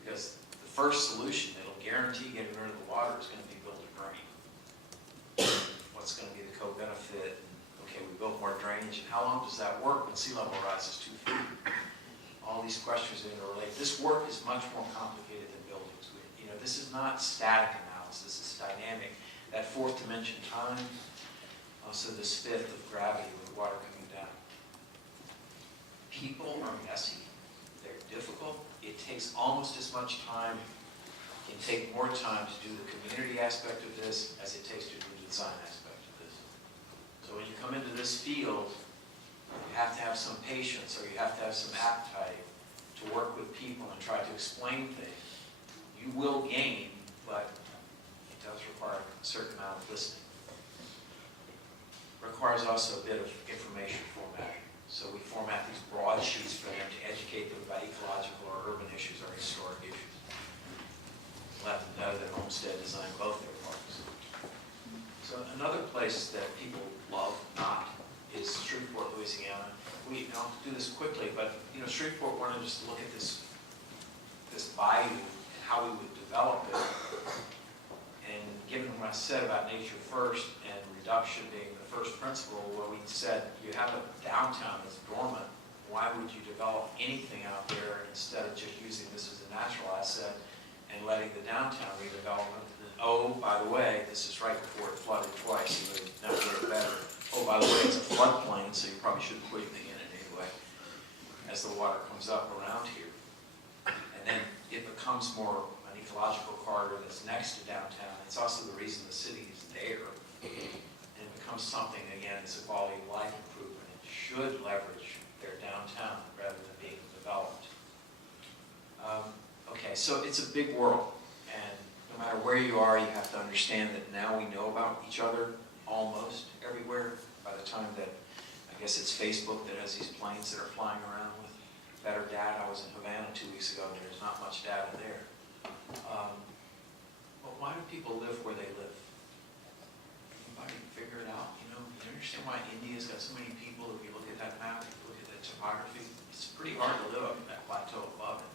Because the first solution that'll guarantee getting rid of the water is going to be build a drain. What's going to be the co-benefit? Okay, we built more drainage, and how long does that work when sea level rises 2 feet? All these questions are interrelated. This work is much more complicated than buildings. This is not static analysis, it's dynamic. That fourth dimension, time, also this fifth of gravity with water coming down. People are messy, they're difficult. It takes almost as much time, it can take more time to do the community aspect of this as it takes to do the design aspect of this. So when you come into this field, you have to have some patience, or you have to have some appetite to work with people and try to explain things. You will gain, but it does require a certain amount of listening. Requires also a bit of information formatting. So we format these broadsheets for them to educate them about ecological or urban issues or historic issues. Let them know that Homestead designed both their parks. So another place that people love not is Shreveport, Louisiana. I'll do this quickly, but Shreveport wanted us to look at this bayou and how we would develop it. And given what I said about nature first and reduction being the first principle, well, we said you have a downtown that's dormant. Why would you develop anything out there instead of just using this as a natural asset and letting the downtown redevelopment? And, oh, by the way, this is right before it flooded twice. You would never get it better. Oh, by the way, it's a floodplain, so you probably shouldn't put anything in it anyway as the water comes up around here. And then it becomes more an ecological corridor that's next to downtown. It's also the reason the city is there. And it becomes something, again, it's a quality of life improvement. It should leverage their downtown rather than being developed. Okay, so it's a big world. And no matter where you are, you have to understand that now we know about each other almost everywhere. By the time that, I guess it's Facebook that has these planes that are flying around with better data. I was in Havana 2 weeks ago, and there's not much data there. But why do people live where they live? Anybody figure it out? You understand why India's got so many people? If you look at that map, if you look at the topography, it's pretty hard to live up in that plateau above it.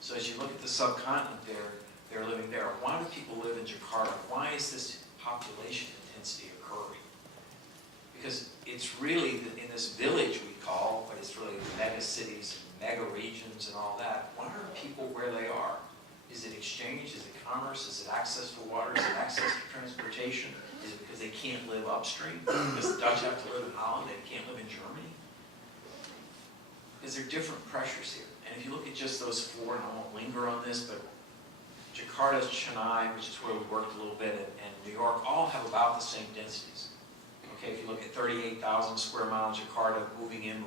So as you look at the subcontinent there, they're living there. Why do people live in Jakarta? Why is this population intensity occurring? Because it's really in this village we call, but it's really mega cities and mega regions and all that. Why are people where they are? Is it exchange? Is it commerce? Is it access to water? Is it access to transportation? Is it because they can't live upstream? Because the Dutch have to live in Holland, they can't live in Germany? Because there are different pressures here. And if you look at just those four, and I won't linger on this, but Jakarta, Chennai, which is where we worked a little bit, and New York, all have about the same densities. Okay, if you look at 38,000 square miles, Jakarta, moving in.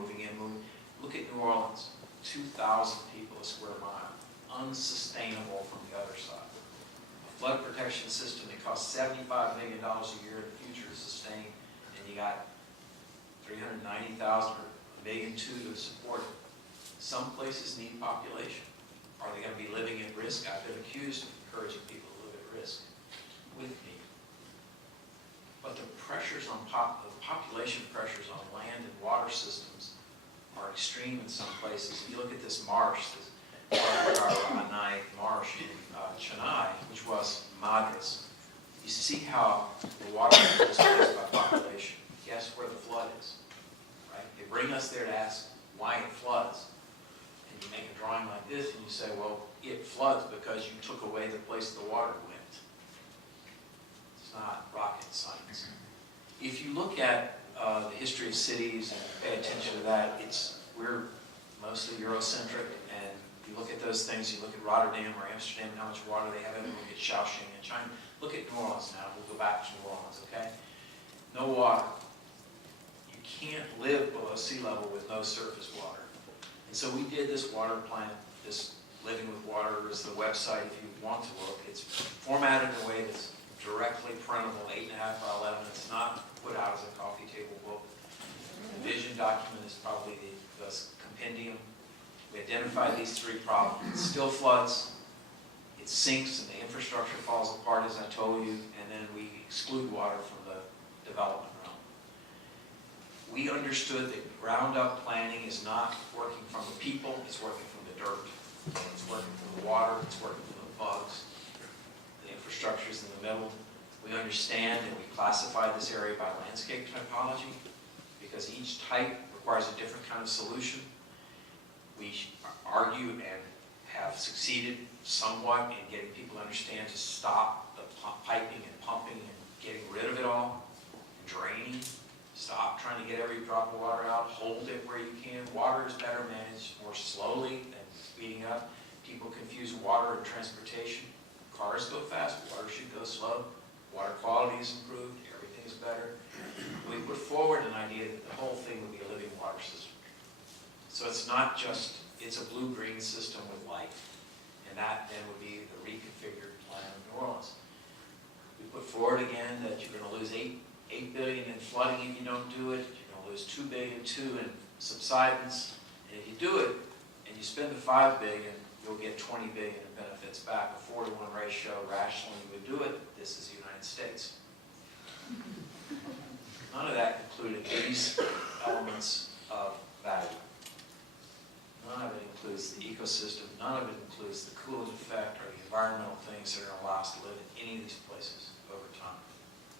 Look at New Orleans, 2,000 people a square mile, unsustainable from the other side. A flood protection system that costs $75 million a year in the future to sustain, and you got 390,000 or $1.2 million to support it. Some places need population. Are they going to be living at risk? I've been accused of encouraging people to live at risk with me. But the pressures on the population pressures on land and water systems are extreme in some places. If you look at this marsh, this Waranai marsh in Chennai, which was Madras, you see how the water is displaced by population. Guess where the flood is, right? They bring us there to ask why it floods. And you make a drawing like this and you say, well, it floods because you took away the place the water went. It's not rocket science. If you look at the history of cities and pay attention to that, we're mostly Eurocentric, and you look at those things, you look at Rotterdam or Amsterdam, how much water they have, and look at Shaoxing in China. Look at New Orleans now, we'll go back to New Orleans, okay? No water. You can't live below sea level with no surface water. And so we did this water plant, this Living with Water is the website if you want to look. It's formatted in a way that's directly printable, 8.5 by 11. It's not put out as a coffee table book. The vision document is probably the compendium. We identified these three problems. It still floods, it sinks, and the infrastructure falls apart, as I told you, and then we exclude water from the development realm. We understood that ground-up planning is not working from the people, it's working from the dirt. It's working from the water, it's working from the bugs. infrastructure's in the middle. We understand and we classify this area by landscape typology because each type requires a different kind of solution. We argue and have succeeded somewhat in getting people to understand to stop the piping and pumping and getting rid of it all, and draining. Stop trying to get every drop of water out, hold it where you can. Water is better managed more slowly than speeding up. People confuse water and transportation. Cars go fast, water should go slow. Water quality is improved, everything is better. We put forward an idea that the whole thing would be a living water system. So it's not just, it's a blue-green system with life. And that then would be the reconfigured plan of New Orleans. We put forward again that you're going to lose $8 billion in flooding if you don't do it. You're going to lose $2 billion too in subsidence. And if you do it and you spend the $5 billion, you'll get $20 billion in benefits back. A 4-to-1 ratio, rationally you would do it. This is the United States. None of that included these elements of value. None of it includes the ecosystem. None of it includes the cooling effect or the environmental things that are going to allow us to live in any of these places over time.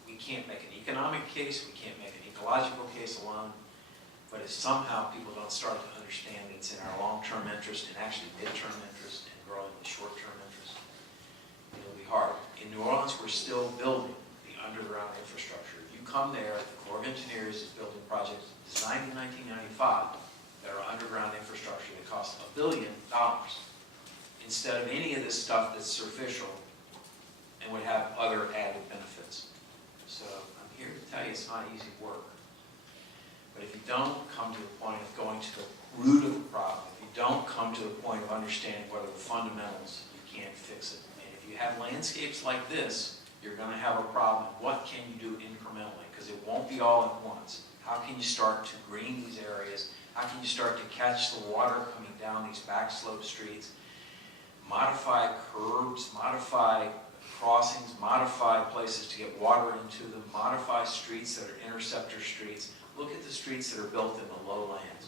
We can't make an economic case. We can't make an ecological case alone. But if somehow people don't start to understand it's in our long-term interest and actually mid-term interest and growing the short-term interest, it'll be hard. In New Orleans, we're still building the underground infrastructure. You come there, the Corps of Engineers is building projects designed in 1995 that are underground infrastructure that cost $1 billion instead of any of this stuff that's superficial and would have other added benefits. So I'm here to tell you it's not easy work. But if you don't come to the point of going to the root of the problem, if you don't come to the point of understanding what are the fundamentals, you can't fix it. And if you have landscapes like this, you're going to have a problem. What can you do incrementally? Because it won't be all at once. How can you start to green these areas? How can you start to catch the water coming down these backslope streets? Modify curbs, modify crossings, modify places to get water into them, modify streets that are interceptor streets. Look at the streets that are built in the lowlands.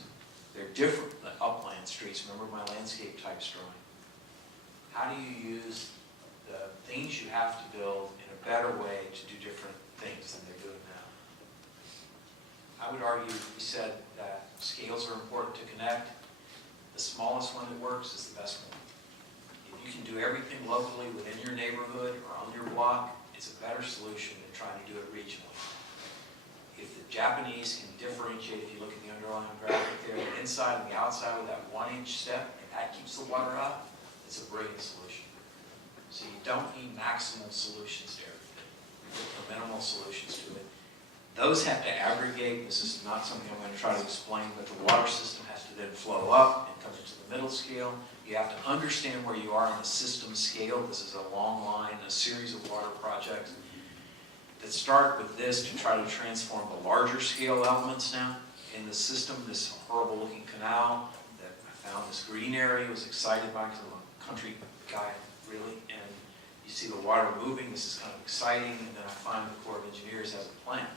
They're different than upland streets. Remember my landscape types drawing. How do you use the things you have to build in a better way to do different things than they're doing now? I would argue, we said that scales are important to connect. The smallest one that works is the best one. If you can do everything locally within your neighborhood or on your block, it's a better solution than trying to do it regionally. If the Japanese can differentiate, if you look at the underlying graphic there, the inside and the outside with that 1-inch step, and that keeps the water out, it's a brilliant solution. So you don't need maximal solutions to everything. You look for minimal solutions to it. Those have to aggregate. This is not something I'm going to try to explain, but the water system has to then flow up and come into the middle scale. You have to understand where you are in the system scale. This is a long line, a series of water projects that start with this to try to transform the larger scale elements now in the system. This horrible looking canal that I found this green area, was excited by because I'm a country guy, really, and you see the water moving. This is kind of exciting, and then I find the Corps of Engineers has a plan,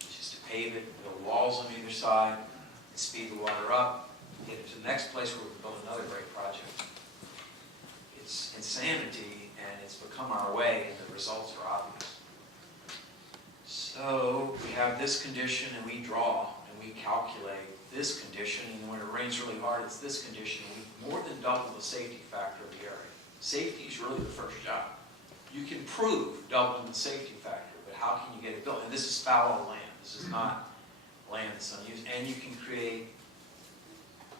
which is to pave it, build walls on either side, and speed the water up, get it to the next place where we can build another great project. It's insanity, and it's become our way, and the results are obvious. So we have this condition, and we draw, and we calculate this condition, and when it rains really hard, it's this condition. We more than double the safety factor of the area. Safety is really the first job. You can prove doubling the safety factor, but how can you get it built? And this is fallow land. This is not land that's unused. And you can create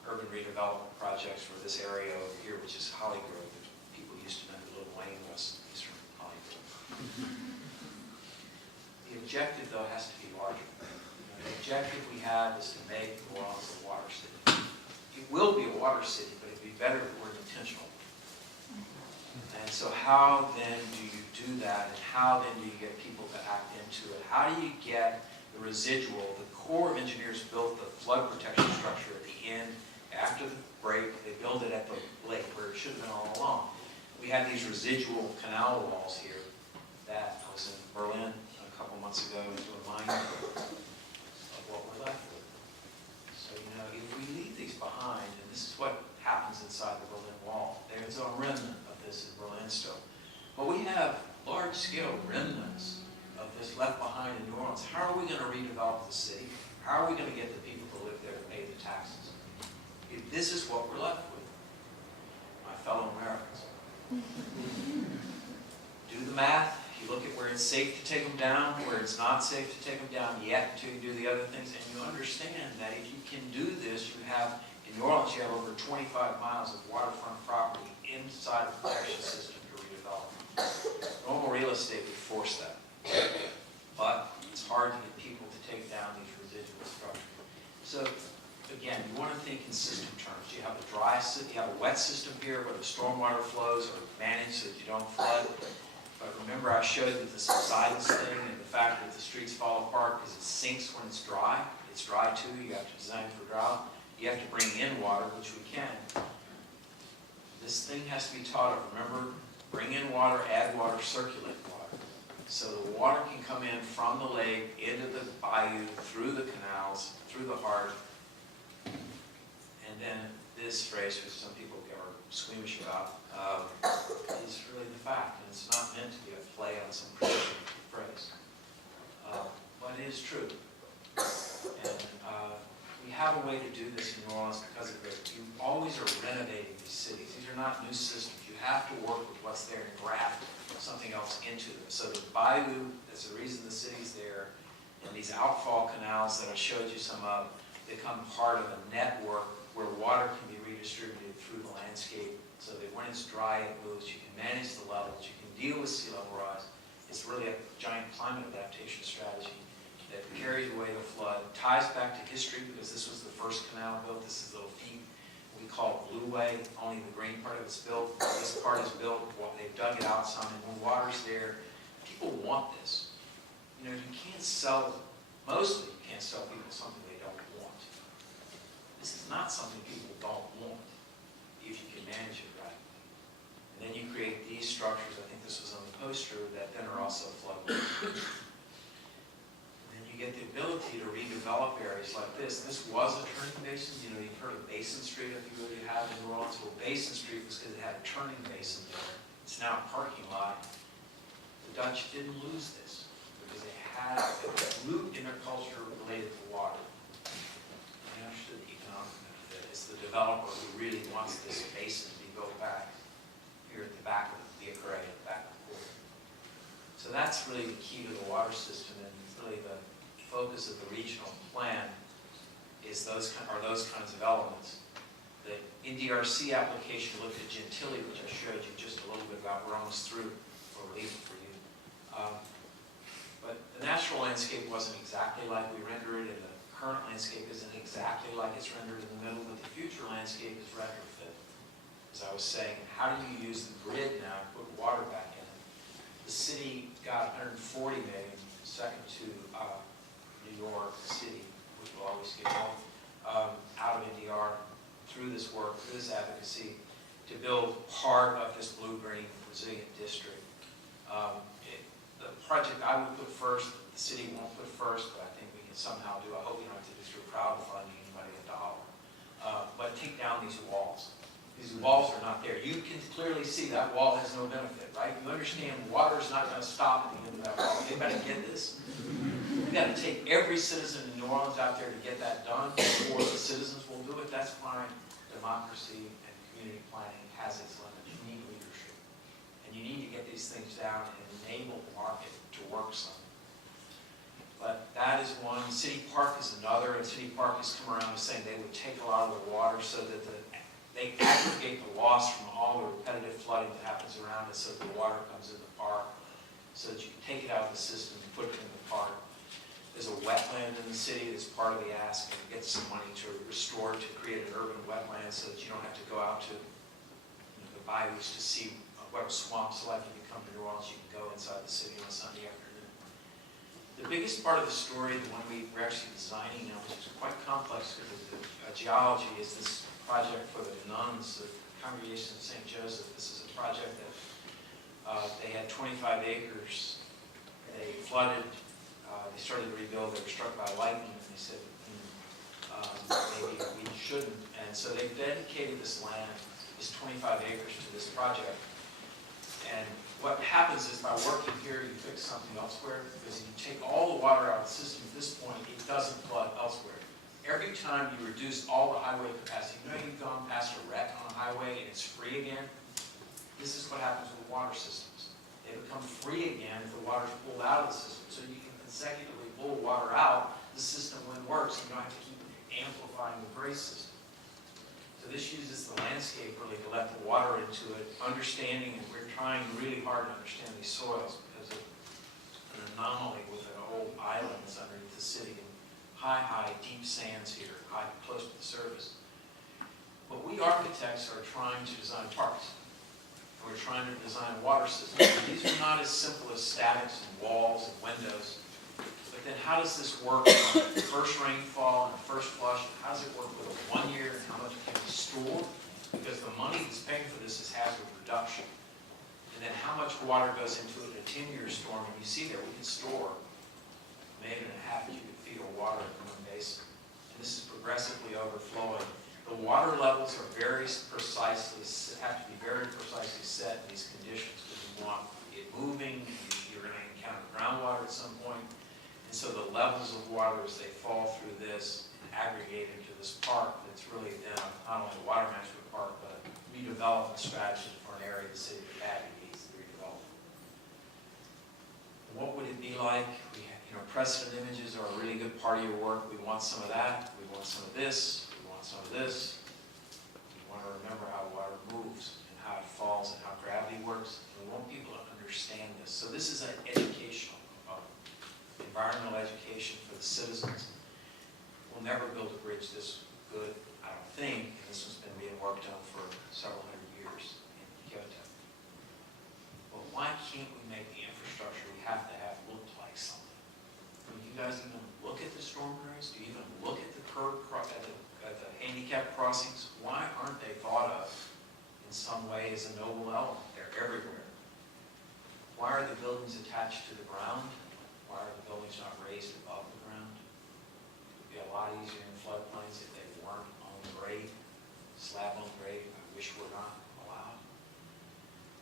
urban redevelopment projects for this area over here, which is Hollygrove, which people used to know the little lane was eastern Hollygrove. The objective, though, has to be larger. The objective we have is to make New Orleans a water city. It will be a water city, but it'd be better if it were intentional. And so how then do you do that, and how then do you get people to act into it? How do you get the residual? The Corps of Engineers built the flood protection structure at the end. After the break, they built it at the lake where it should have been all along. We had these residual canal walls here that I was in Berlin a couple months ago to remind me of what we're left with. So, you know, if we leave these behind, and this is what happens inside the Berlin Wall, there's a remnant of this in Berlin still. But we have large-scale remnants of this left behind in New Orleans. How are we going to redevelop the city? How are we going to get the people to live there to pay the taxes? If this is what we're left with, my fellow Americans. Do the math. You look at where it's safe to take them down, where it's not safe to take them down yet until you do the other things, and you understand that if you can do this, you have, in New Orleans, you have over 25 miles of waterfront property inside the protection system to redevelop. Normal real estate would force that. But it's hard to get people to take down these residual structures. So again, you want to think in system terms. You have a dry system, you have a wet system here where the stormwater flows are managed so that you don't flood. But remember I showed you the subsidence thing and the fact that the streets fall apart because it sinks when it's dry. It's dry too, you have to design for drought. You have to bring in water, which we can. This thing has to be taught of, remember, bring in water, add water, circulate water. So the water can come in from the lake, into the bayou, through the canals, through the heart. And then this phrase, which some people are squeamish about, is really the fact. And it's not meant to be a play on some Christian phrase. But it is true. And we have a way to do this in New Orleans because of it. You always are renovating these cities. These are not new systems. You have to work with what's there and graft something else into them. So the bayou, that's the reason the city's there, and these outfall canals that I showed you some of, become part of a network where water can be redistributed through the landscape so that when it's dry it moves, you can manage the levels, you can deal with sea level rise. It's really a giant climate adaptation strategy that carries away the flood, ties back to history because this was the first canal built. This is a little feet we call it Blue Way, only the green part of it's built. This part is built, they've dug it out some, and when water's there, people want this. You know, you can't sell, mostly you can't sell people something they don't want. This is not something people don't want if you can manage it right. And then you create these structures, I think this was on the poster, that then are also floodways. You get the ability to redevelop areas like this. This was a turning basin. You know, you've heard of Basin Street, if you really have in New Orleans. Well, Basin Street was because it had a turning basin there. It's now a parking lot. The Dutch didn't lose this because they had a root in their culture related to water. They understood the economic benefit. It's the developer who really wants this basin to be built back here at the back of the Aquarium, at the back of the port. So that's really the key to the water system, and really the focus of the regional plan is those kinds of elements. The NDRC application looked at Gentilly, which I showed you just a little bit about. We're almost through, or we're leaving for you. But the natural landscape wasn't exactly like we rendered it, and the current landscape isn't exactly like it's rendered in the middle, but the future landscape is retrofit. As I was saying, how do you use the grid now to put water back in it? The city got $140 million, second to New York City, which will always get more, out of NDR through this work, through this advocacy, to build part of this blue-green resilient district. The project I would put first, the city won't put first, but I think we can somehow do. I hope you don't have to do through crowdfunding anybody $1. But take down these walls. These walls are not there. You can clearly see that wall has no benefit, right? You understand water is not going to stop at the end of that wall. You've got to get this. You've got to take every citizen in New Orleans out there to get that done, or the citizens will do it. That's why democracy and community planning has its limits. You need leadership. And you need to get these things down and enable the market to work some. But that is one. City Park is another, and City Park has come around to saying they would take a lot of the water so that they aggregate the loss from all the repetitive flooding that happens around it so that the water comes in the park, so that you can take it out of the system and put it in the park. There's a wetland in the city that's part of the ask, and get some money to restore, to create an urban wetland so that you don't have to go out to the bayous to see what a swamp's like. If you come to New Orleans, you can go inside the city on a Sunday afternoon. The biggest part of the story, the one we're actually designing now, which is quite complex because of the geology, is this project for the nuns, the congregation of St. Joseph. This is a project that they had 25 acres. They flooded. They started to rebuild. They were struck by lightning, and they said, maybe we shouldn't. And so they dedicated this land, this 25 acres, to this project. And what happens is by working here, you fix something elsewhere, because if you take all the water out of the system at this point, it doesn't flood elsewhere. Every time you reduce all the highway capacity, you know you've gone past a wreck on a highway and it's free again? This is what happens with water systems. They become free again if the water's pulled out of the system. So you can consecutively pull water out, the system when it works, and you don't have to keep amplifying the gray system. So this uses the landscape really to let the water into it, understanding, and we're trying really hard to understand these soils because of an anomaly with an old island that's underneath the city, and high, deep sands here, high, close to the surface. But we architects are trying to design parks. And we're trying to design a water system. And these are not as simple as statics and walls and windows. But then how does this work from the first rainfall and the first flush? How does it work with a 1 year and how much can be stored? Because the money that's paying for this is hazard reduction. And then how much water goes into it in a 10-year storm? And you see there, we can store 1.5 million cubic feet of water in one basin. And this is progressively overflowing. The water levels are very precisely, have to be very precisely set in these conditions because you want it moving, you're going to encounter groundwater at some point. And so the levels of water as they fall through this and aggregate into this park that's really then not only a water management park, but a redevelopment strategy for an area of the city that needs to be redeveloped. What would it be like? Precedent images are a really good part of your work. We want some of that. We want some of this. We want some of this. We want to remember how water moves and how it falls and how gravity works. And we want people to understand this. So this is an educational component, environmental education for the citizens. We'll never build a bridge this good, I don't think. And this has been being worked on for several hundred years in Kyoto. But why can't we make the infrastructure we have to have look like something? Do you guys even look at the storm drains? Do you even look at the curb, at the handicap crossings? Why aren't they thought of in some way as a noble element? They're everywhere. Why are the buildings attached to the ground? Why are the buildings not raised above the ground? It would be a lot easier in floodplains if they weren't on the grade, slab on grade. I wish we're not allowed.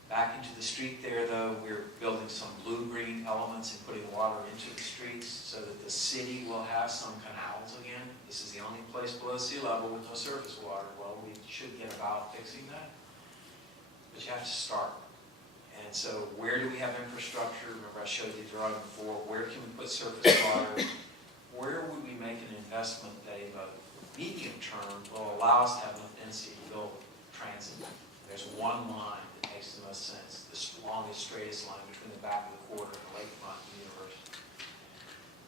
Back into the street there, though, we're building some blue-green elements and putting water into the streets so that the city will have some canals again. This is the only place below sea level with no surface water. Well, we should get about fixing that. But you have to start. And so where do we have infrastructure? Remember I showed you the drawing before. Where can we put surface water? Where would we make an investment that in the medium term will allow us to have enough density to build transit? There's one line that makes the most sense, the longest, straightest line between the back of the quarter and the lakefront and the university.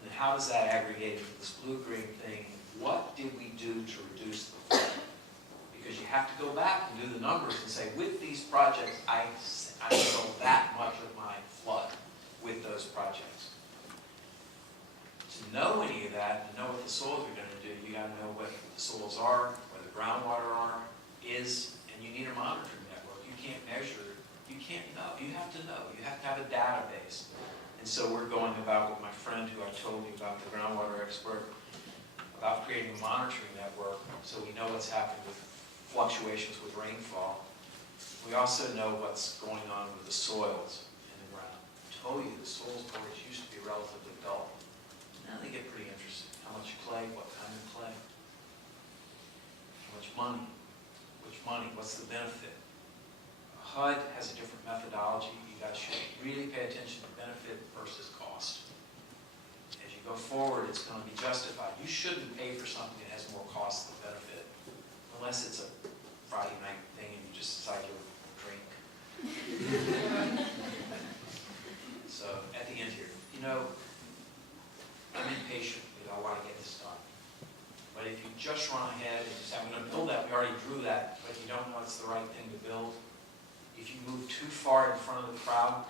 And how does that aggregate into this blue-green thing? What did we do to reduce the flood? Because you have to go back and do the numbers and say, with these projects, I settle that much of my flood with those projects. To know any of that, to know what the soils are going to do, you got to know what the soils are, where the groundwater is, and you need a monitoring network. You can't measure, you can't know. You have to know. You have to have a database. And so we're going about with my friend who I told you about, the groundwater expert, about creating a monitoring network so we know what's happening with fluctuations with rainfall. We also know what's going on with the soils in the ground. I told you the soils always used to be relatively dull. Now they get pretty interesting. How much clay? What kind of clay? How much money? Which money? What's the benefit? HUD has a different methodology. You guys should really pay attention to benefit versus cost. As you go forward, it's going to be justified. You shouldn't pay for something that has more cost than benefit, unless it's a Friday night thing and you just decide you'll drink. So at the end here, I'm impatient. I want to get this done. But if you just run ahead and say, I'm going to build that, we already drew that, but you don't know it's the right thing to build, if you move too far in front of the crowd,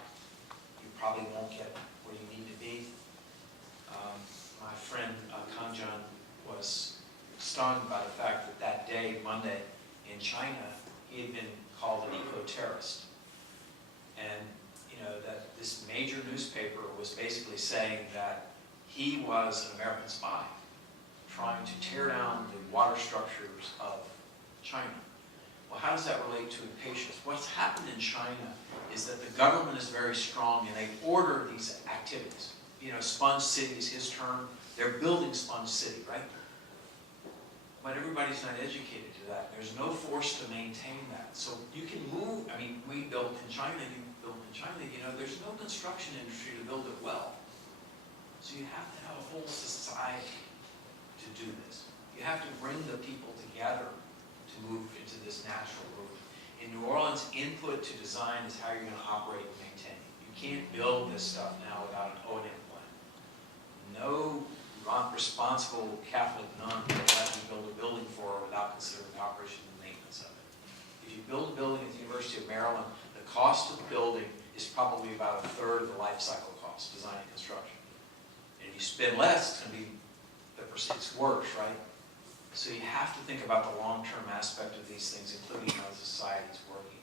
you probably won't get where you need to be. My friend Kanjan was stunned by the fact that that day, Monday, in China, he had been called an eco-terrorist. And that this major newspaper was basically saying that he was an American spy trying to tear down the water structures of China. Well, how does that relate to impatience? What's happened in China is that the government is very strong and they order these activities. You know, Sponge City is his term. They're building Sponge City, right? But everybody's not educated to that. There's no force to maintain that. So you can move, I mean, we built in China, you built in China, you know, there's no construction industry to build it well. So you have to have a whole society to do this. You have to bring the people together to move into this natural movement. In New Orleans, input to design is how you're going to operate and maintain. You can't build this stuff now without an O&M plan. No responsible Catholic nun will let you build a building for her without considering the operation and maintenance of it. If you build a building at the University of Maryland, the cost of the building is probably about a third of the life cycle cost, design and construction. And if you spend less, it's going to be, it's worse, right? So you have to think about the long-term aspect of these things, including how the society is working.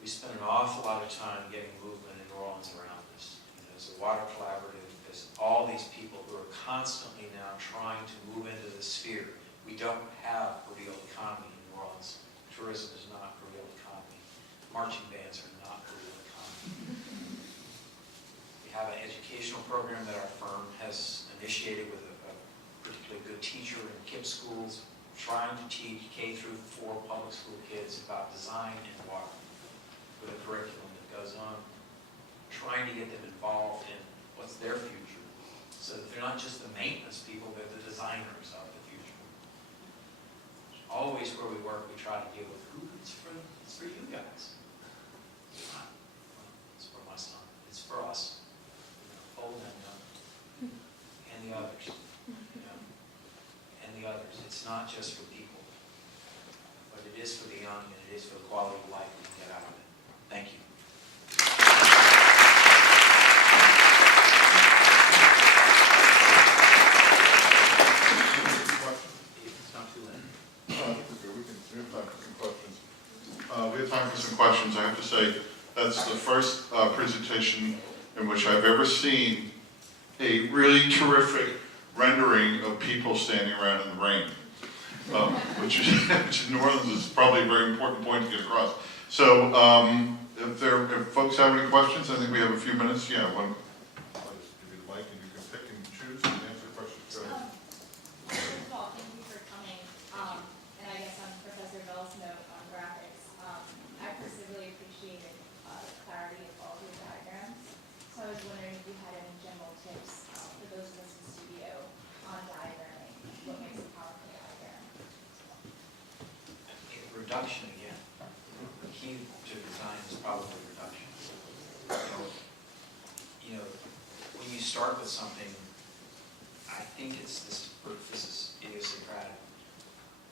We spend an awful lot of time getting movement in New Orleans around this. You know, there's a water collaborative, there's all these people who are constantly now trying to move into this sphere. We don't have a real economy in New Orleans. Tourism is not a real economy. Marching bands are not a real economy. We have an educational program that our firm has initiated with a particularly good teacher in KIPP schools, trying to teach K through 4 public school kids about design and water with a curriculum that goes on, trying to get them involved in what's their future, so that they're not just the maintenance people, they're the designers of the future. Always where we work, we try to deal with who it's for you guys. It's not, it's for my son, it's for us, old and young, and the others. And the others. It's not just for people, but it is for the young and it is for the quality of life we can get out of it. Thank you. It's not too late. I think we're good. We have time for some questions. We have time for some questions. I have to say, that's the first presentation in which I've ever seen a really terrific rendering of people standing around in the rain, which in New Orleans is probably a very important point to get across. So if folks have any questions, I think we have a few minutes. Yeah, I'll just give you the mic and you can pick and choose and answer questions. Go ahead. First of all, thank you for coming. And I guess on Professor Bell's note on graphics, I personally appreciated the clarity of all of your diagrams. So I was wondering if you had any general tips for those of us in the studio on diagramming. What makes a powerful diagram? Reduction again. The key to design is probably reduction. You know, when you start with something, I think it's this is idiosyncratic,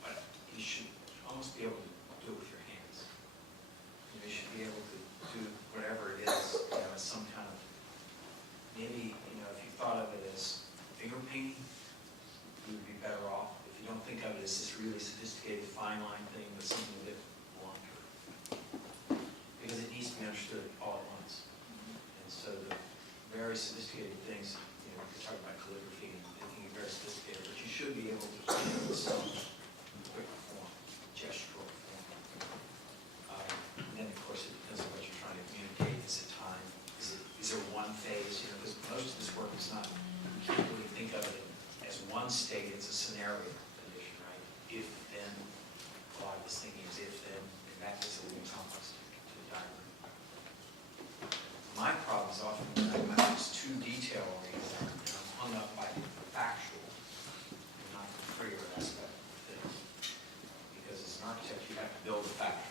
but you should almost be able to do it with your hands. You know, you should be able to do whatever it is, you know, as some kind of, maybe, you know, if you thought of it as finger painting, you would be better off. If you don't think of it as this really sophisticated fine line thing, but something a bit blunter. Because it needs to be understood all at once. And so the very sophisticated things, you know, we're talking about calligraphy and thinking very sophisticated, but you should be able to do some quick form, gestural form. And then, of course, it depends on what you're trying to communicate. Is it time? Is there one phase? You know, because most of this work is not, you can't really think of it as one state. It's a scenario condition, right? If, then, a lot of this thinking is if, then, and that gets a little complex to the diagram. My problem is often when I'm just too detail-oriented and I'm hung up by the factual and not the freer aspect of things. Because as an architect, you have to build a factory.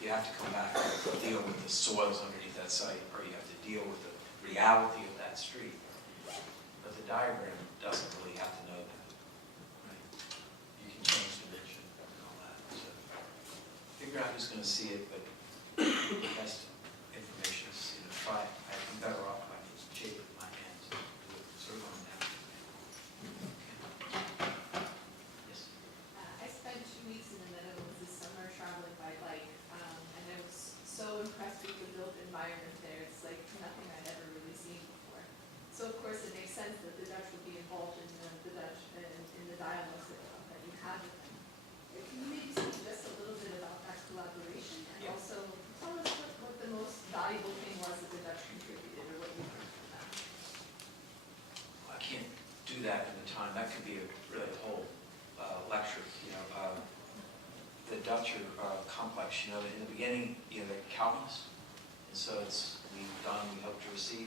You have to come back and deal with the soils underneath that site, or you have to deal with the reality of that street. But the diagram doesn't really have to know that. Right? You can change dimension and all that. So figure out who's going to see it, but the best information is, you know, try it. I'm better off if I just shape it with my hands and do it sort of on that. Yes. I spent 2 weeks in the Netherlands this summer traveling by bike, and I was so impressed with the built environment there. It's like nothing I'd ever really seen before. So of course it makes sense that the Dutch would be involved in the Dutch in the dialogues that you have with them. Can you maybe speak just a little bit Dutch contributed or what you learned from them? I can't do that in the time. That could be a really whole lecture. The Dutch are complex. In the beginning, they're Calvinists, and so it's we've done, we hope to receive.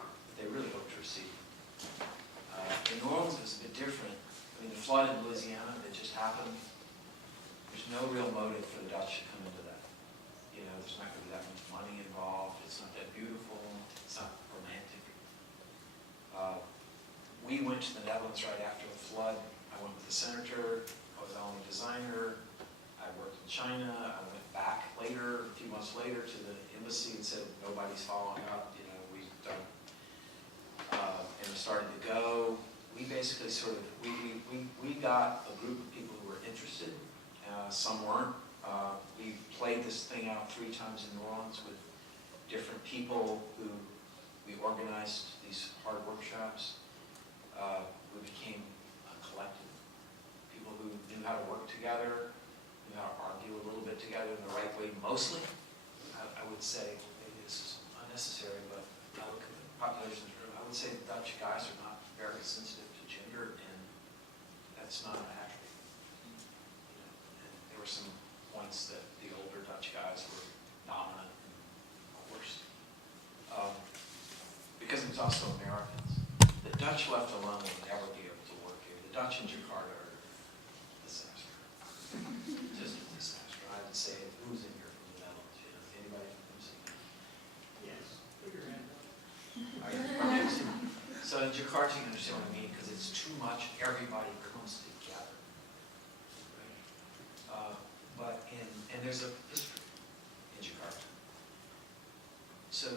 But they really hope to receive. In New Orleans, it's a bit different. I mean, the flood in Louisiana that just happened. There's no real motive for the Dutch to come into that. There's not going to be that much money involved. It's not that beautiful. It's not romantic. We went to the Netherlands right after the flood. I went with the senator. I was the only designer. I worked in China. I went back later, a few months later, to the embassy and said, nobody's following up. We've done, and we started to go. We basically we got a group of people who were interested. Some weren't. We played this thing out 3 times in New Orleans with different people who we organized these hard workshops. We became a collective. People who knew how to work together, knew how to argue a little bit together in the right way, mostly. I would say, maybe this is unnecessary, but I look at the population, I would say the Dutch guys are not very sensitive to gender, and that's not an attribute. And there were some points that the older Dutch guys were dominant and coerced. Because it's also Americans. The Dutch left alone will never be able to work here. The Dutch in Jakarta are a disaster. Just a disaster. I would say, who's in here from the Netherlands? Anybody from New Zealand? Yes. Put your hand up. So in Jakarta, you understand what I mean, because it's too much. Everybody comes together. Right? And there's a history in Jakarta. So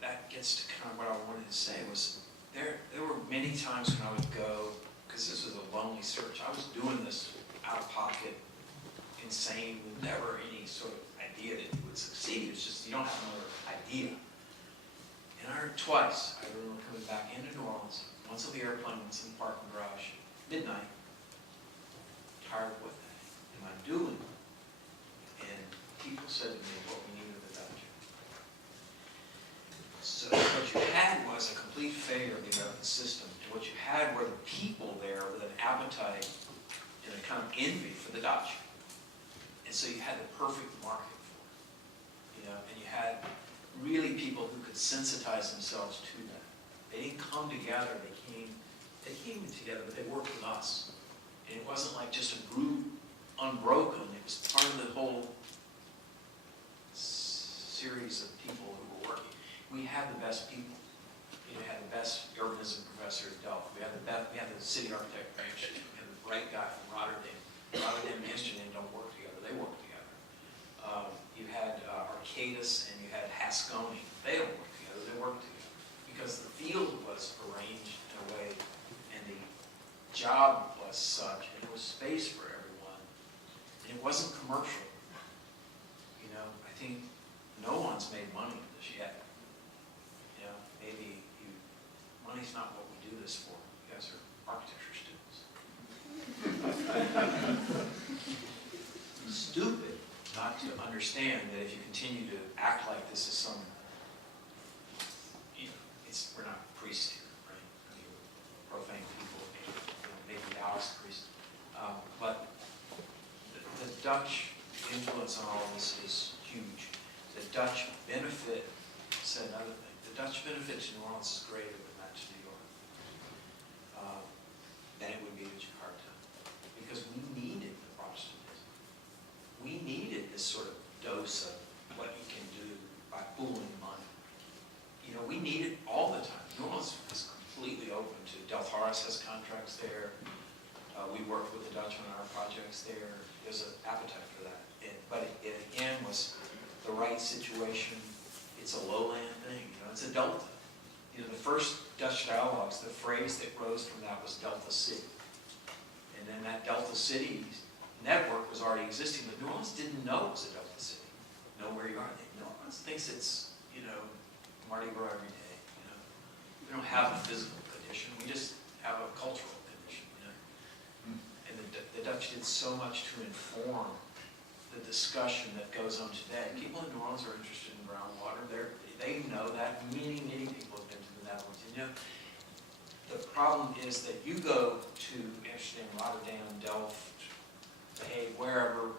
that gets to kind of what I wanted to say was, there were many times when I would go, because this was a lonely search. I was doing this out of pocket, insane, with never any sort of idea that you would succeed. It's just you don't have another idea. And I heard twice. I remember coming back into New Orleans, once on the airplane, once in the parking garage, midnight. Tired of what am I doing? And people said to me, what we needed the Dutch. So what you had was a complete failure of the American system, and what you had were the people there with an appetite and a kind of envy for the Dutch. And so you had the perfect market for it, and you had really people who could sensitize themselves to that. They didn't come together, they came together, but they worked with us. And it wasn't like just a group unbroken, it was part of the whole series of people who were working. We had the best people. We had the best urbanism professor at Delft. We had the city architect branch. We had the right guy from Rotterdam. Rotterdam and Amsterdam don't work together. They work together. You had Arcadis and you had Haskoni. They don't work together. They work together because the field was arranged in a way, and the job was such, and there was space for everyone, and it wasn't commercial. I think no one's made money in this yet. Maybe money's not what we do this for. You guys are architecture students. Stupid not to understand that if you continue to act like this is some, we're not priests here, right? Profane people, maybe Taoist priests. But the Dutch influence on all of this is huge. The Dutch benefit, said another thing, the Dutch benefit to New Orleans is greater than that to New York. Than it would be to Jakarta. Because we needed the Protestantism. We needed this sort of dose of what you can do by pooling money. We need it all the time. New Orleans is completely open to, Delft has contracts there. We worked with the Dutch on our projects there. There's an appetite for that. But it again was the right situation. It's a lowland thing, it's a delta. The first Dutch dialogues, the phrase that rose from that was Delta City. And then that Delta City network was already existing, but New Orleans didn't know it was a Delta City. Know where you are. New Orleans thinks it's, Mardi Gras every day. We don't have a physical condition, we just have a cultural condition. And the Dutch did so much to inform the discussion that goes on today. People in New Orleans are interested in groundwater. They're they know that. Many people have been to the Netherlands. And, the problem is that you go to Amsterdam, Rotterdam, Delft, The Hague, wherever,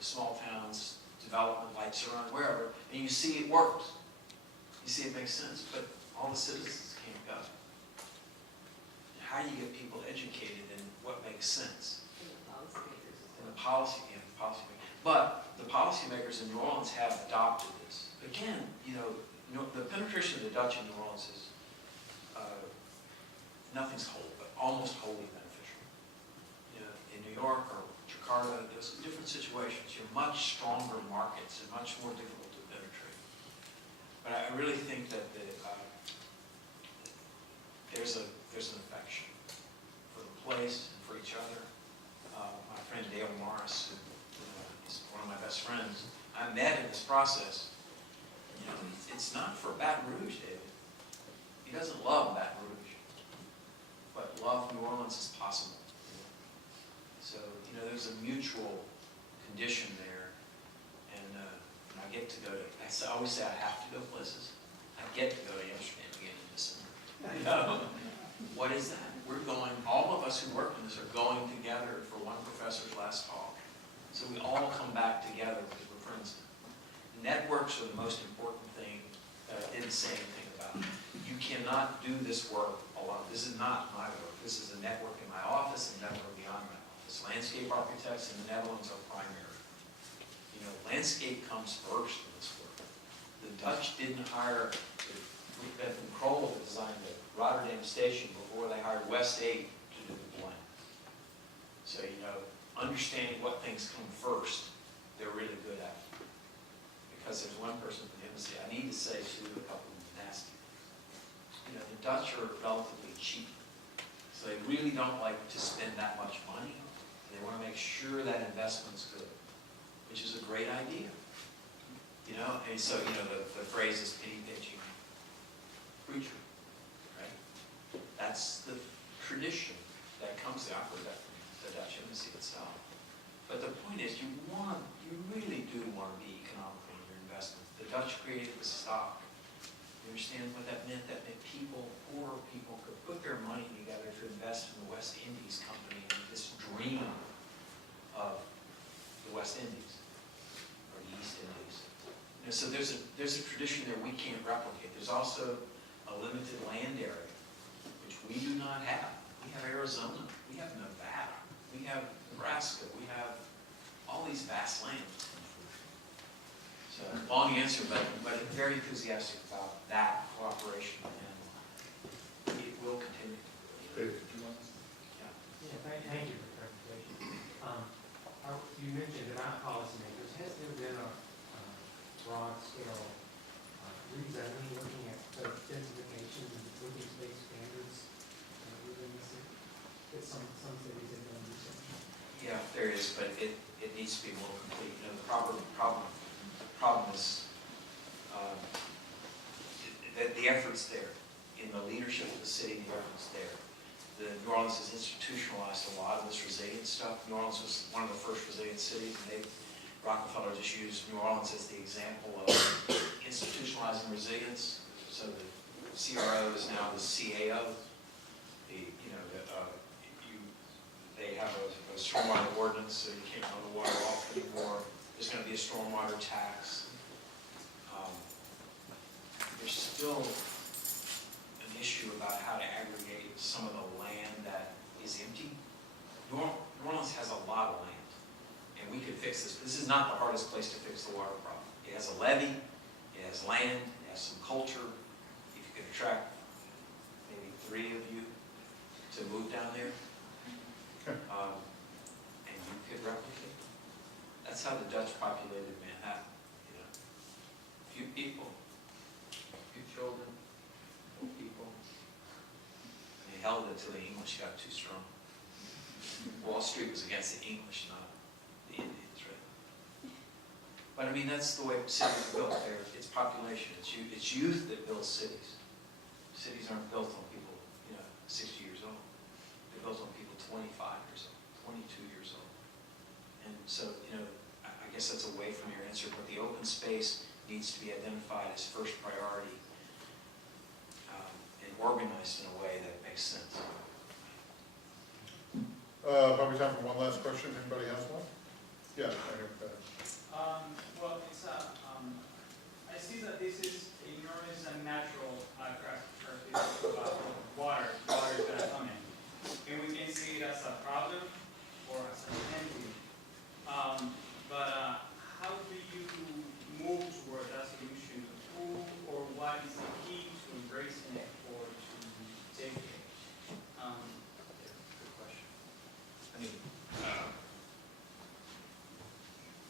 small towns, development lights are on, wherever, and you see it works. You see it makes sense, but all the citizens can't go. How do you get people educated in what makes sense? And the policymakers. And the policymakers. But the policymakers in New Orleans have adopted this. Again, the penetration of the Dutch in New Orleans is nothing's whole, but almost wholly beneficial. In New York or Jakarta, there's different situations. You're much stronger markets and much more difficult to penetrate. But I really think that there's an affection for the place and for each other. My friend Dale Morris, who is one of my best friends, I met in this process. It's not for Baton Rouge, David. He doesn't love Baton Rouge, but love New Orleans is possible. So, there's a mutual condition there, and I get to go to, I always say I have to go places. I get to go to Amsterdam again in December. What is that? We're going, all of us who work in this are going together for one professor's last talk. So we all come back together because we're friends. Networks are the most important thing that I didn't say anything about. You cannot do this work alone. This is not my work. This is a network in my office and a network beyond my office. Landscape architects in the Netherlands are primary. Landscape comes first in this work. The Dutch didn't hire Bentham Kroll that designed the Rotterdam station before they hired West 8 to do the plan. So, understanding what things come first, they're really good at it. Because there's one person from the embassy, I need to say too, a couple of nasty things. The Dutch are relatively cheap. So they really don't like to spend that much money. They want to make sure that investment's good, which is a great idea. And so, the phrase is penny pinching preacher, right? That's the tradition that comes out of the Dutch embassy itself. But the point is, you really do want to be economical in your investment. The Dutch created the stock. You understand what that meant? That meant poor people could put their money together to invest in the West Indies company, and this dream of the West Indies, or the East Indies. So there's a tradition there we can't replicate. There's also a limited land area, which we do not have. We have Arizona, we have Nevada, we have Nebraska, we have all these vast lands. So, long answer, but I'm very enthusiastic about that cooperation, and it will continue. David, did you want to? Yeah, thank you for the presentation. You mentioned about policymakers. Has there been a broad-scale rezoning, looking at the densification and open space standards within the city? That some cities have done research. Yeah, there is, but it needs to be more complete. The problem is that the effort's there. In the leadership of the city, the effort's there. New Orleans has institutionalized a lot of this resilience stuff. New Orleans was one of the first resilient cities, and Rockefeller just used New Orleans as the example of institutionalizing resilience. So the CRO is now the CAO. They have a stormwater ordinance, so you can't run the water off anymore. There's going to be a stormwater tax. There's still an issue about how to aggregate some of the land that is empty. New Orleans has a lot of land, and we could fix this. This is not the hardest place to fix the water problem. It has a levee, it has land, it has some culture. If you could attract maybe 3 of you to move down there, and you could replicate. That's how the Dutch populated Manhattan. Few people, few children, few people. And they held it till the English got too strong. Wall Street was against the English, not the Indians, right? But I mean, that's the way cities are built. It's population, it's youth that builds cities. Cities aren't built on people, 60 years old. They're built on people 25 years old, 22 years old. And so, I guess that's away from your answer, but the open space needs to be identified as first priority and organized in a way that makes sense. Probably time for one last question. Anybody has one? Yeah, right here. Go ahead. Well, it's I see that this is a enormous and natural crisis about water. Water is going to come in. And we can see it as a problem or as an entity. But how do you move toward that solution? Who or what is the key to embracing it or to take it? Good question. I mean,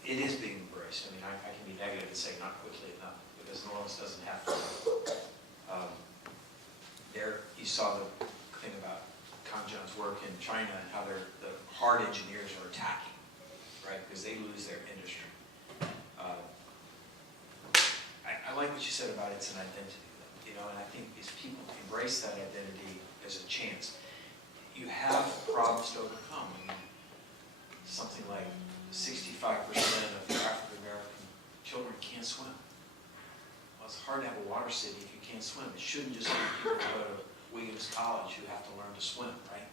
it is being embraced. I mean, I can be negative and say not quickly enough because New Orleans doesn't have to. There, you saw the thing about Kanjan's work in China and how the hard engineers are attacking, right? Because they lose their industry. I like what you said about it's an identity, you know, and I think if people embrace that identity as a chance, you have problems to overcome. I mean, something like 65% of African American children can't swim. Well, it's hard to have a water city if you can't swim. It shouldn't just be people who go to Williams College who have to learn to swim, right?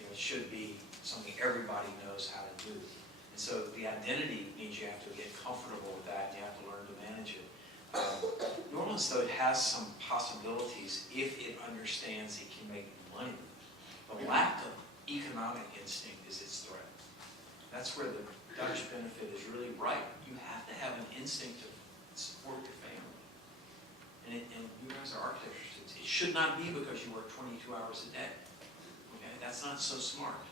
You know, it should be something everybody knows how to do. And so the identity means you have to get comfortable with that, and you have to learn to manage it. New Orleans, though, it has some possibilities if it understands it can make money. The lack of economic instinct is its threat. That's where the Dutch benefit is really right. You have to have an instinct to support your family. And you guys are architects. It should not be because you work 22 hours a day. Okay? That's not so smart.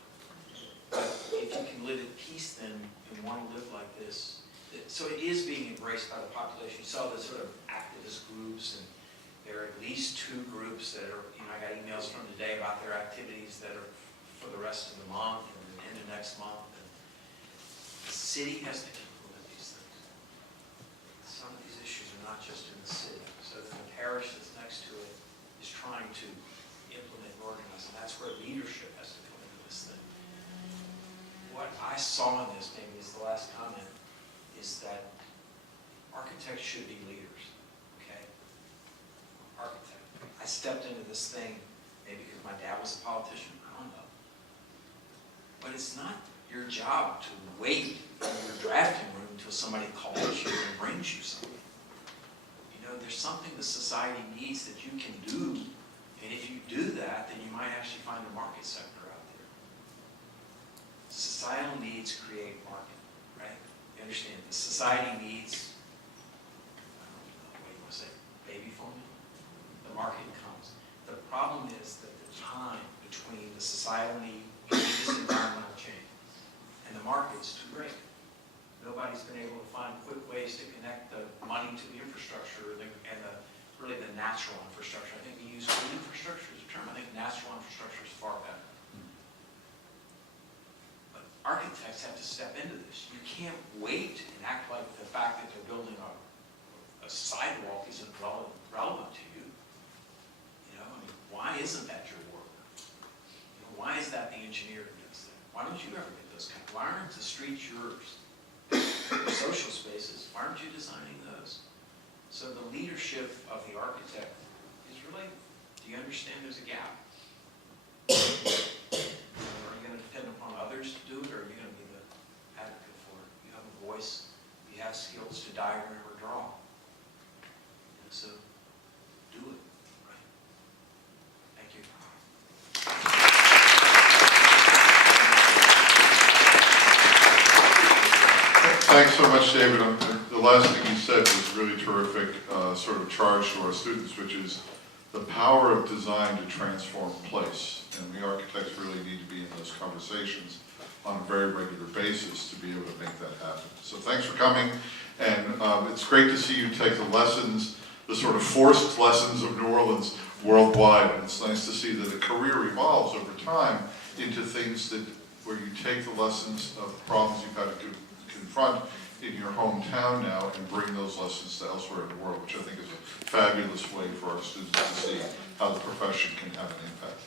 But if you can live at peace then and want to live like this, so it is being embraced by the population. You saw the sort of activist groups, and there are at least 2 groups that are, you know, I got emails from today about their activities that are for the rest of the month and the end of next month. And the city has to implement these things. Some of these issues are not just in the city. So the parish that's next to it is trying to implement and organize, and that's where leadership has to come into this thing. What I saw in this, maybe is the last comment, is that architects should be leaders, okay? Architect. I stepped into this thing maybe because my dad was a politician, I don't know. But it's not your job to wait in your drafting room until somebody calls you and brings you something. You know, there's something the society needs that you can do, and if you do that, then you might actually find a market sector out there. Societal needs create market, right? You understand, the society needs, I don't know, what do you want to say, baby formula? The market comes. The problem is that the time between the societal need and this environmental change and the market's too great. Nobody's been able to find quick ways to connect the money to the infrastructure and really the natural infrastructure. I think we use good infrastructure as a term. I think natural infrastructure is far better. But architects have to step into this. You can't wait and act like the fact that they're building a sidewalk isn't relevant to you. You know, I mean, why isn't that your work? You know, why is that the engineer who does that? Why don't you ever get those kind of, why aren't the streets yours? The social spaces, why aren't you designing those? So the leadership of the architect is really, do you understand there's a gap? Are you going to depend upon others to do it, or are you going to be the advocate for it? You have a voice, you have skills to diagram or draw. And so, do it, right? Thank you. Thanks so much, David. The last thing you said was really terrific, sort of charge to our students, which is the power of design to transform place. And we architects really need to be in those conversations on a very regular basis to be able to make that happen. So thanks for coming, and it's great to see you take the lessons, the sort of forced lessons of New Orleans worldwide. And it's nice to see that a career evolves over time into things that where you take the lessons of problems you've had to confront in your hometown now and bring those lessons to elsewhere in the world, which I think is a fabulous way for our students to see how the profession can have an impact.